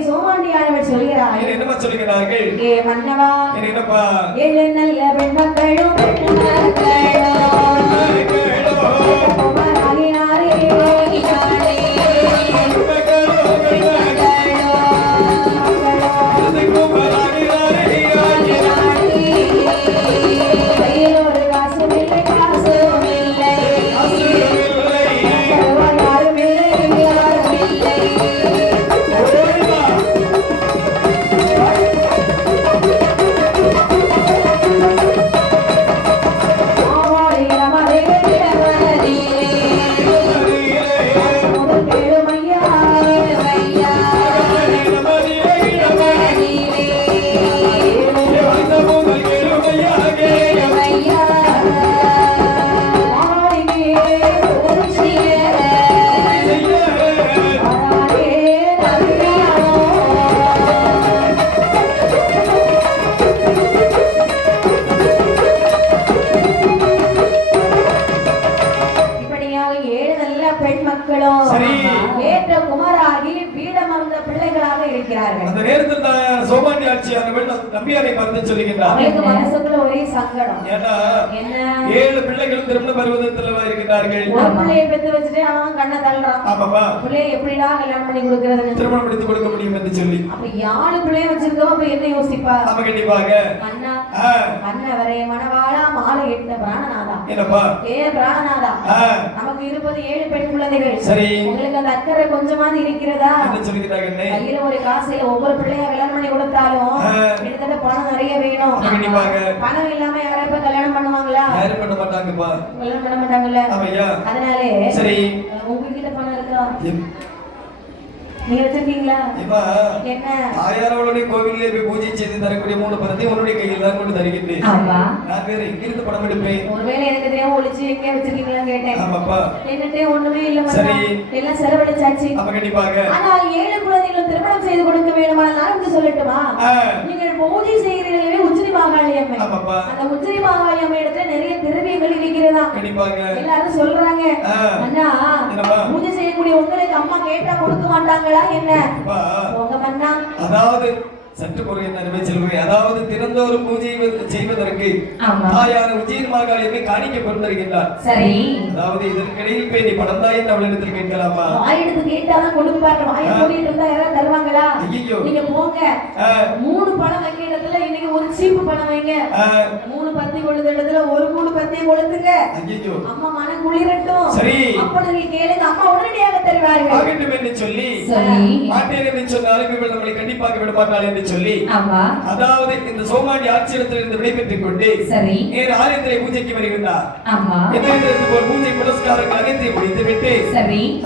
சோமாண்டியானவர் சொல்கிறார். என்னமா சொல்கிறார்கள்? ஏ மன்னவா, என்னப்பா 7 நல்ல பெண் மக்களும் நம்பியாரை பார்த்து சொல்லுகிறார். மனசுக்குள்ள ஒரே சங்கடம். ஏன்னா 7 பிள்ளைகளும் திருமண பருவத்தில் இருக்கிறார்கள். ஒரு பிள்ளையை பெத்து வச்சுட்டு அவன் கண்ணை தள்ளுறான். ஆமாப்பா, பிள்ளையை எப்படிடா கல்யாணம் பண்ணி கொடுக்கறது, திருமணம் முடித்து கொடுக்க முடியும் என்று சொல்லி அப்ப 4 பிள்ளைய வச்சிருக்கோம். அப்ப என்ன யோசிப்பா? ஆமா கண்டிப்பாக. அண்ணா அண்ணவரே மணவாளா மாலை எட்ட பிராணநாதா. என்னப்பா ஏ பிராணநாதா, நமக்கு இருப்பது 7 பெண் குழந்தைகள். சரி, உங்களுக்கு அந்த அக்கறை கொஞ்சமாவது இருக்கிறதா? என்ன சொல்லிட்டாங்க? கையில ஒரு காசுல ஒவ்வொரு பிள்ளைய கல்யாணம் பண்ணி கொடுத்தாலும் கிட்டத்தட்ட பணம் நிறைய வேணும். பணம் இல்லாம யாராவது கல்யாணம் பண்ணுவாங்களா? யாரும் பண்ண மாட்டாங்கப்பா, கல்யாணம் பண்ண மாட்டாங்கல்ல. அதனாலே சரி உங்ககிட்ட பணம் இருக்கா? நீங்க வச்சிருக்கீங்களா? என்ன தாயாரோட கோவிலே போய் பூஜை செய்து தரக்கூடிய 3 பணத்தை உன்னுடைய கையில் தான் கொண்டு தருகின்றேன். நான் வேற எங்கிருந்து பணம் எடுப்பேன்? ஒருவேளை எனக்கு தெரியாம ஒளிச்சு எங்க வச்சிருக்கீங்களான்னு கேட்டேன். ஆமாப்பா, என்னட்டே ஒண்ணுமே இல்ல. சரி, எல்லாம் செலவழிச்சாச்சு. அப்ப கண்டிப்பாக. ஆனால் 7 குழந்தைகளும் திருமணம் செய்து கொடுக்க வேண்டுமா? நான் சொல்லட்டுமா? நீங்கள் பூஜை செய்கிறீர்களே உச்சினி மாகாளி அம்மை. அந்த உச்சினி மாகாளி அம்மை இடத்துல நிறைய திரவியங்கள் இருக்கிறதா? கண்டிப்பாக. எல்லாரும் சொல்றாங்க, அண்ணா பூஜை செய்யக்கூடிய உங்களுக்கு அம்மா கேட்டா கொடுக்க மாட்டாங்களா என்ன? உங்க மன்னா, அதாவது சற்று பொருள் என்ன செல்வேன். அதாவது தினந்தோறும் பூஜை செய்வதற்கு தாயான உஜ்ஜயினி மாகாளியம்மை காணிக்கை கொண்டிருக்கின்றார். சரி. அதாவது இதற்கிடையில் போய் நீ பணம் தாய் என்று அவளிடத்தில் கேட்கலாமா? வாயெடுத்து கேட்டாதான் கொடுப்பாங்க. வாயை மூடிட்டு இருந்தா யாராவது தருவாங்களா? ஐயோ, நீங்க போங்க. 3 பணம் வைக்க இடத்துல இன்னைக்கு ஒரு சீப்பு பணம் வைங்க. 3 பத்தி கொளுத்த இடத்துல ஒரு கூடு பத்தியை கொளுத்துங்க. ஐயோ, அம்மா மனம் குளிரட்டும். சரி, அப்படி நீ கேளுங்க, அம்மா உடனடியாக தருவார்கள். ஆகட்டும் என்று சொல்லி மாட்டேன் என்று சொன்னாலும் இவள் நம்மளை கண்டிப்பாக விட மாட்டாள் என்று சொல்லி அதாவது இந்த சோமாண்டி ஆட்சியத்தில் இருந்து விடைபெற்றுக் கொண்டு நேர் ஆலயத்திலே பூஜைக்கு வருகின்றார். பூஜை புரஸ்காரங்கள் அனைத்தையும் முடித்துவிட்டு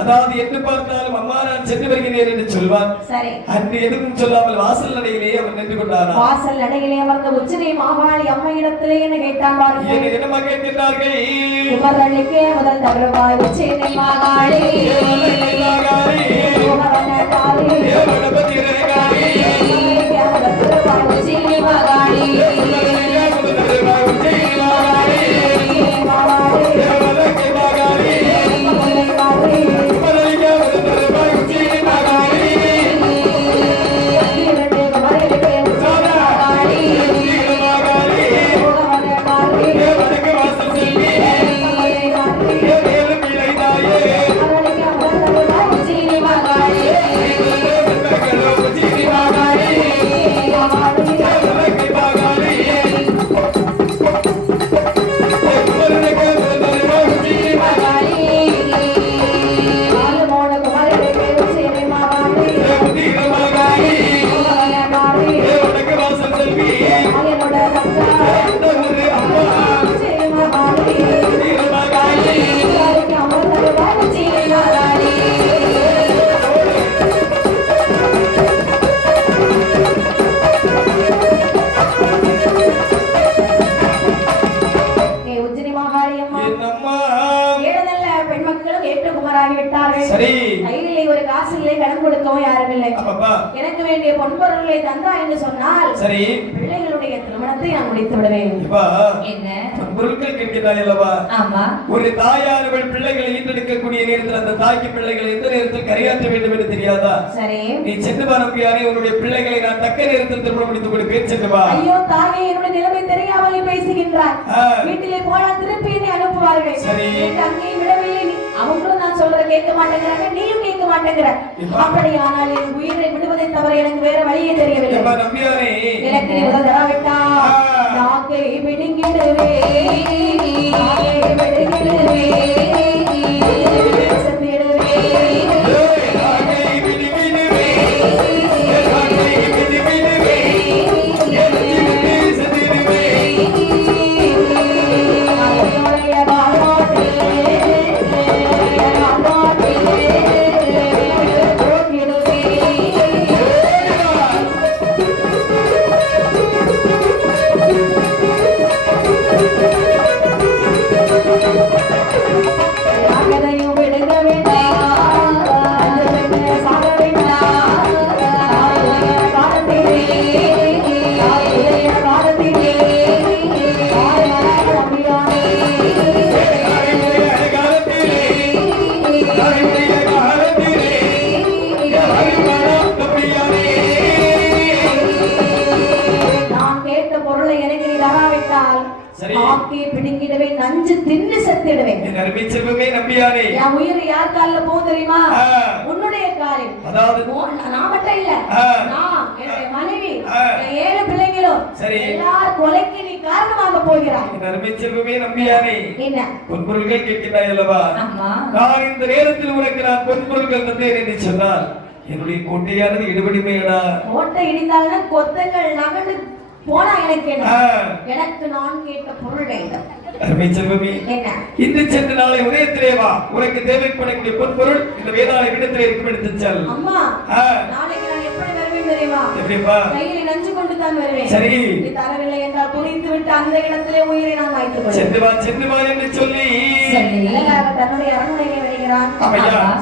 அதாவது என்று பார்த்தாலும் அம்மா நான் சென்று வருகிறேன் என்று சொல்வார். அன்று எதுவும் சொல்லாமல் வாசல் நடையிலேயே அவர் நின்று கொண்டார். வாசல் நடையிலே அமர்ந்த உஜ்ஜயினி மாகாளி அம்மா இடத்திலே என்ன கேட்டார்கள்? என்னமா கேட்கிறார்கள்? குமரனுக்கே முதல் தருவாய் உஜ்ஜயினி மாகாளி எனக்கு வேண்டிய பொன்பொருள்களை தந்தா என்று சொன்னால் சரி பிள்ளைகளுடைய திருமணத்தை நான் முடித்து விடுவேன். என்ன பொருட்கள் கேட்கிறாய் அல்லவா? ஆமா. ஒரு தாயானவள் பிள்ளைகளை ஈன்றெடுக்கக்கூடிய நேரத்தில் அந்த தாய்க்கு பிள்ளைகளை எந்த நேரத்தில் கரையாற்ற வேண்டும் என்று தெரியாதா? சரி, நீ சென்று வரம்பியாரே உன்னுடைய பிள்ளைகளை நான் தக்க நேரத்தில் திருமணம் முடித்து கொடுப்பேன். சென்று வா. ஐயோ தாயே, என்னுடைய நிலைமை தெரியாமல் நீ பேசுகின்றாய். வீட்டிலே போனால் திருப்பி என்னை அனுப்புவார்கள். சரி, அங்கேயும் விடவில்லை. அவங்களும் நான் சொல்ற கேட்க மாட்டேங்கிறாங்க, நீயும் கேட்க மாட்டேங்கிற. அப்படியானால் என் உயிரை விடுவதை தவிர எனக்கு வேற வழியே தெரியவில்லை. எனக்கு நீ முதல் தராவிட்டா நாக்கை பிடுங்கிடுவே, நாக்கை பிடுங்கிடுவே, செத்திடுவே. உன்னுடைய காலில். அதாவது நான் மட்டும் இல்ல, நான் என்னுடைய மனைவி 7 பிள்ளைகளும் எல்லாரும் கொலைக்கு நீ காரணமாக போகிறாய். அருமை செல்வமே நம்பியானே, என்ன பொன்பொருள்கள் கேட்கிறாய் அல்லவா? நான் இந்த நேரத்தில் உனக்கு நான் பொன்பொருள்கள் தந்தேன் என்று சொன்னால் என்னுடைய கோட்டையானது இடுபடிமையடா. கோட்டை இடிந்தாலும் கொத்தங்கள் நகர்ந்து போனா எனக்கு என்ன? எனக்கு நான் கேட்ட பொருள் வேண்டும். அருமை செல்வமே, இன்று சென்று நாளை உதயத்திலே வா. உனக்கு தேவைப்படக்கூடிய பொன்பொருள் இந்த வேதாள இடத்திலே இருக்கும் எடுத்து செல். அம்மா, நாளைக்கு நான் எப்படி வருவேன் தெரியுமா? எப்படிப்பா? கையில் நஞ்சு கொண்டு தான் வருவேன். சரி, நீ தரவில்லை என்றால் குடித்து விட்டு அந்த இடத்திலே உயிரை நான் வைத்துக் கொள்வேன். சென்று வா என்று சொல்லி தன்னுடைய அரண்மனையை வருகிறான்.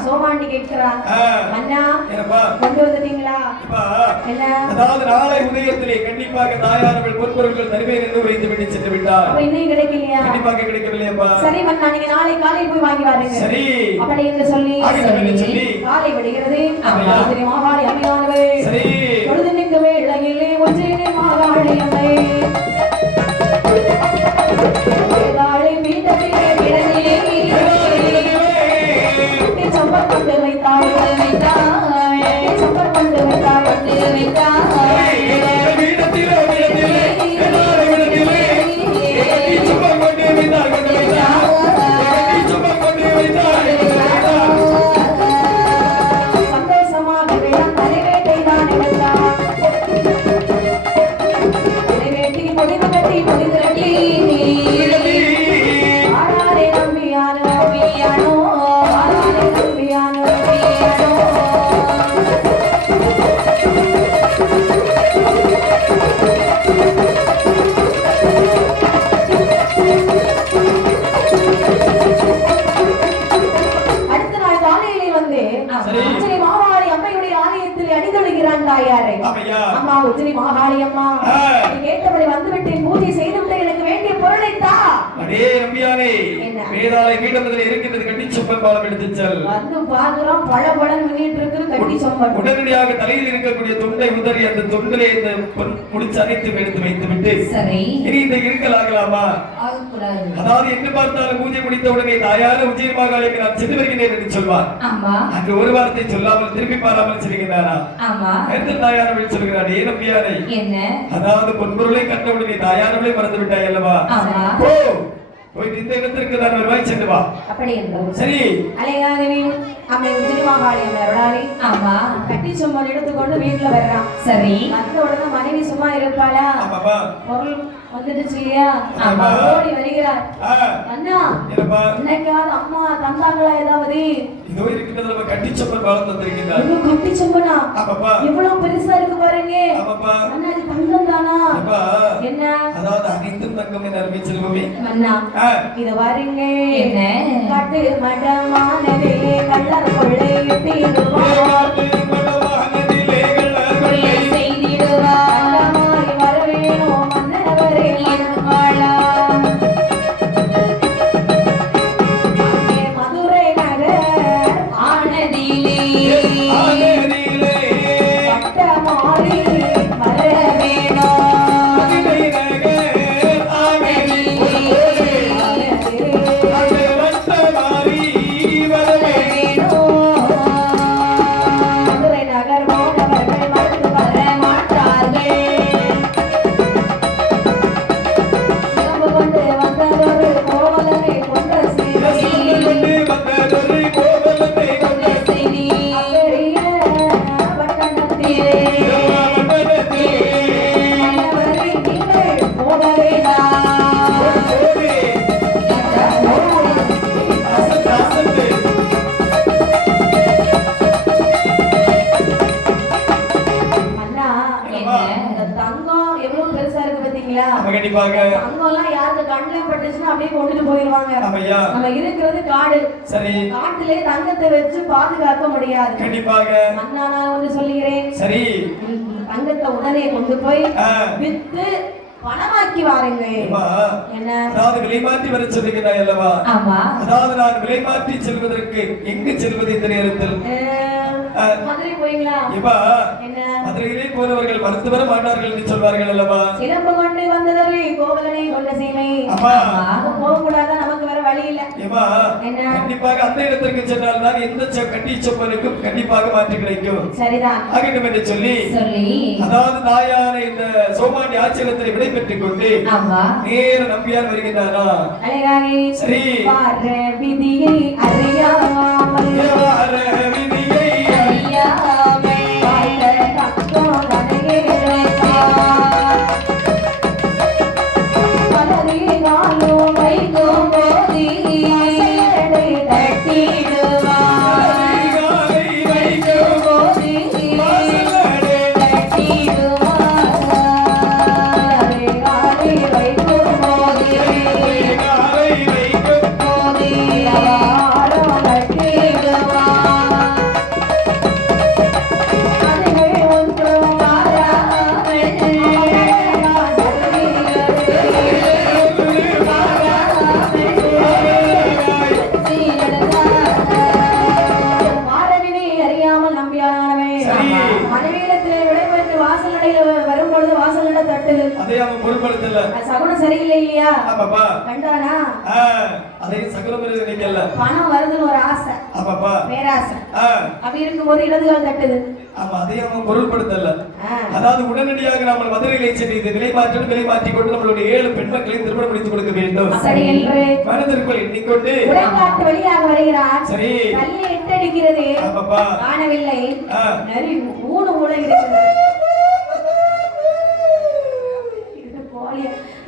சோமாண்டி கேட்கிறான், அண்ணா கொண்டு வந்துட்டீங்களா? அதாவது நாளை உதயத்திலே கண்டிப்பாக தாயானவள் பொன்பொருட்கள் தருவேன் என்று உரைத்து விட்டு சென்று விட்டார். இன்னும் கிடைக்கலையா? கண்டிப்பாக கிடைக்கவில்லையப்பா. சரி மன்னா, நீங்க நாளை காலையில் போய் வாங்கி வாருங்க. சரி, அப்படி என்று சொல்லி காலை விடுகிறது. மாகாளி அம்மையானவள் தொழுது நிற்கவே இளைய கோவிலிலே உச்சினி மாகாளியம்மை வேதாளி பீடத்திலே கிடந்திலே சம்பர் கொண்டு வைத்தாள் சம்பர் கொண்டு வைத்தாள் சந்தோஷமாக வேளாண் தலைவேட்டை தான் எடுத்தார் தலைவேட்டி பொதிவு கட்டி ஆடாரே நம்பியானோ ஆடாரே நம்பியானோ அடுத்த நாள் காலையிலே வந்து உச்சினி மாகாளி அம்மையுடைய ஆலயத்தில் அணிதொழுகிறான் தாயாரை. அம்மா உச்சினி மாகாளி அம்மா, நீ கேட்டபடி வந்துவிட்டேன், பூஜை செய்துவிட்டு எனக்கு வேண்டிய பொருளை தா. அடே நம்பியானே, வேதாளை பீடத்தில் இருக்கின்றது கட்டிச்சொம்பன் பாலம் எடுத்துச் செல். வந்து பாக்குறோம் பழபழன்னு மின்னிட்டு இருக்கு கட்டிச்சொம்பன். உடனடியாக தலையில் இருக்கக்கூடிய தொண்டை உதறி அந்த தொண்டிலே இந்த முடிச்சு அனைத்து எடுத்து வைத்து விட்டு சரி இனி இந்த இருக்கலாகலாமா? அதாவது என்று பார்த்தாலும் பூஜை முடித்த உடனே தாயார உச்சினி மாகாளிக்கு நான் சென்று வருகிறேன் என்று சொல்வார். ஆமா அங்கு ஒரு வார்த்தை சொல்லாமல் திருப்பி பாராமல் செல்கிறாரா? ஆமா அடுத்த தாயாரவை சொல்கிறார், ஏ நம்பியாரை, என்ன அதாவது பொன்பொருளை கண்ட உடனே தாயாரவை மறந்து விட்டாய் அல்லவா? ஆமா போய் இந்த இடத்திற்கு தான் வருவாய், சென்று வா. அப்படி என்றோம். சரி அலையாதவி அம்மை உச்சினி மாகாளி அம்மை அருளாளி ஆமா கட்டிச்சொம்பன் எடுத்துக்கொண்டு வீட்டுல வர்றான். சரி வந்த உடனே மனைவி சும்மா இருப்பாளா? ஆமாப்பா. பொருள் வந்துடுச்சு இல்லையா? ஆமா. ஓடி வருகிறார். அண்ணா என்னப்பா? இன்னைக்காவது அம்மா தந்தாங்களா ஏதாவது? இதோ இருக்கின்றது நம்ம கட்டிச்சொம்பன் பாலம் தந்திருக்கிறார். இவ்வளவு கட்டிச்சொம்பனா? ஆமாப்பா. இவ்வளவு பெருசா இருக்கு பாருங்க. ஆமாப்பா. அண்ணா இது தங்கம் தானா? அப்பா, என்ன? அதாவது அனைத்தும் தங்கம் என அருமை செல்வமே. அண்ணா இத பாருங்க. என்ன? காட்டு மடமானவே கள்ளர் கொள்ளையிட்டிடுவார். கொள்ளை செய்திடுவார் கள்ளமாய் வரவேணும் மன்னவரே மணவாளா. அங்கே மதுரை நகர் ஆனதிலே பட்டமாறி வரவேணும். மதுரை நகர் போனவர்கள் மறுத்து வர மாட்டார்கள். சிலம்பு கொண்டு வந்ததொரு கோவலனை கொண்ட செய்தி அப்படியே பட்டணத்திலே மன்னவரை நீங்கள் போக வேண்டாம். அண்ணா என்ன? இந்த தங்கம் எவ்வளவு பெருசா இருக்கு பாத்தீங்களா? கண்டிப்பாக. தங்கம் எல்லாம் யாருக்கு கண்ணுல பட்டுச்சுன்னா அப்படியே கொண்டுட்டு போயிருவாங்க. ஆமையா. நம்ம இருக்கிறது காடு. சரி. காட்டிலே தங்கத்தை வச்சு பாதுகாக்க முடியாது. கண்டிப்பாக. அண்ணா நான் ஒண்ணு சொல்லுகிறேன். சரி. தங்கத்தை உடனே கொண்டு போய் ஆ. வித்து பணமாக்கி வாருங்க. அம்மா, என்ன? அதாவது விலை மாற்றி வர சொல்லுகிறாய் அல்லவா? ஆமா அதாவது நான் விலை மாற்றி செல்வதற்கு எங்கு செல்வது இந்த நேரத்தில்? மதுரை போறீங்களா? இப்பா என்ன? மதுரையிலே போனவர்கள் மறுத்து வர மாட்டார்கள் என்று சொல்வார்கள் அல்லவா? சிலம்பு கொண்டு வந்ததொரு கோவலனை கொண்ட சீமை. அம்மா, போக கூடாதா? நமக்கு வேற வழி இல்ல. ஏமா, என்ன? கண்டிப்பாக அந்த இடத்திற்கு சென்றால் தான் எந்த கட்டி சொப்பனுக்கும் கண்டிப்பாக மாற்றி கிடைக்கும். சரிதான். ஆகட்டும் என்று சொல்லி அதாவது தாயான இந்த சோமாண்டி ஆச்சரியத்தை விடை பெற்றுக் கொண்டு ஆமா நேர நம்பியார் வருகின்றாரா? அழகாகி சரி. பாரு விதியை அறியாமல் விதியை அறியாமல் வாழ்ந்த தக்கம் தனையேற்றார். பலரினாலும் வைக்கும் போதி அசையடை தட்டிடுவார். வைக்கும் போதி தட்டிடுவார். பலரினாலே வைக்கும் போதி போதி அவாரம் தட்டிடுவார். இல்ல சகுனம் சரியில்லை இல்லையா? ஆமாப்பா. கண்டானா அதையும் சகுனம் நினைக்கல. பணம் வருதுன்னு ஒரு ஆசை. ஆமாப்பா. பேராசை. அப்படி இருக்கும்போது இடதுகால் தட்டுது. ஆமா, அதையும் அவங்க பொருள்படுத்தல. அதாவது உடனடியாக நம்ம மதுரையிலே சென்று இந்த விலை மாற்றிக் கொண்டு நம்மளுடைய 7 பெண் மக்களையும் திருமணம் முடித்து கொடுக்க வேண்டும். சரி என்று மனதிற்குள் எண்ணிக்கொண்டு உடன்காட்டு வழியாக வருகிறார். சரி. கல்லை எட்டடிக்கிறது. ஆமாப்பா. காணவில்லை. நரி ஊடு இருக்கிறது.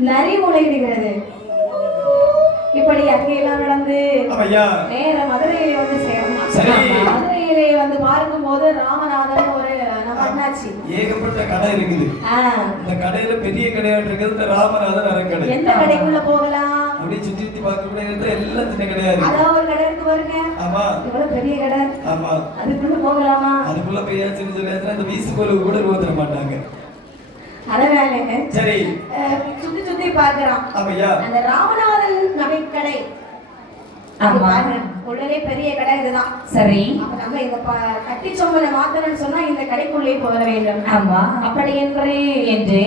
நரி முளையிடுகிறது. இப்படி அங்கெல்லாம் நடந்து நேர மதுரையிலே வந்து சேரணும். மதுரையிலே வந்து பார்க்கும்போது ராமநாதன் ஒரு அண்ணாச்சி ஏகப்பட்ட கடை இருக்குது. இந்த கடையில பெரிய கடையா இருக்கிறது இந்த ராமநாதன் அறக்கடை. எந்த கடைக்குள்ள போகலாம்? அப்படியே சுத்தி சுத்தி பார்க்க எல்லாம் சின்ன கிடையாது. அதான் ஒரு கடை இருக்கு பாருங்க. ஆமா, இவ்வளவு பெரிய கடை. ஆமா, அதுக்குள்ள போகலாமா? அதுக்குள்ள போய் சின்ன சின்ன அந்த வீசு கோலுக்கு கூட ஊத்துற மாட்டாங்க. அதனால சரி சுத்தி சுத்தி பார்க்கறான். ஆமையா, அந்த ராமநாதன் நகைக்கடை. ஆமா, உள்ளே பெரிய கடை இதுதான். சரி, அப்ப நம்ம இந்த கட்டி சொம்மனை மாத்தணும்னு சொன்னா இந்த கடைக்குள்ளே போக வேண்டும். ஆமா, அப்படி என்று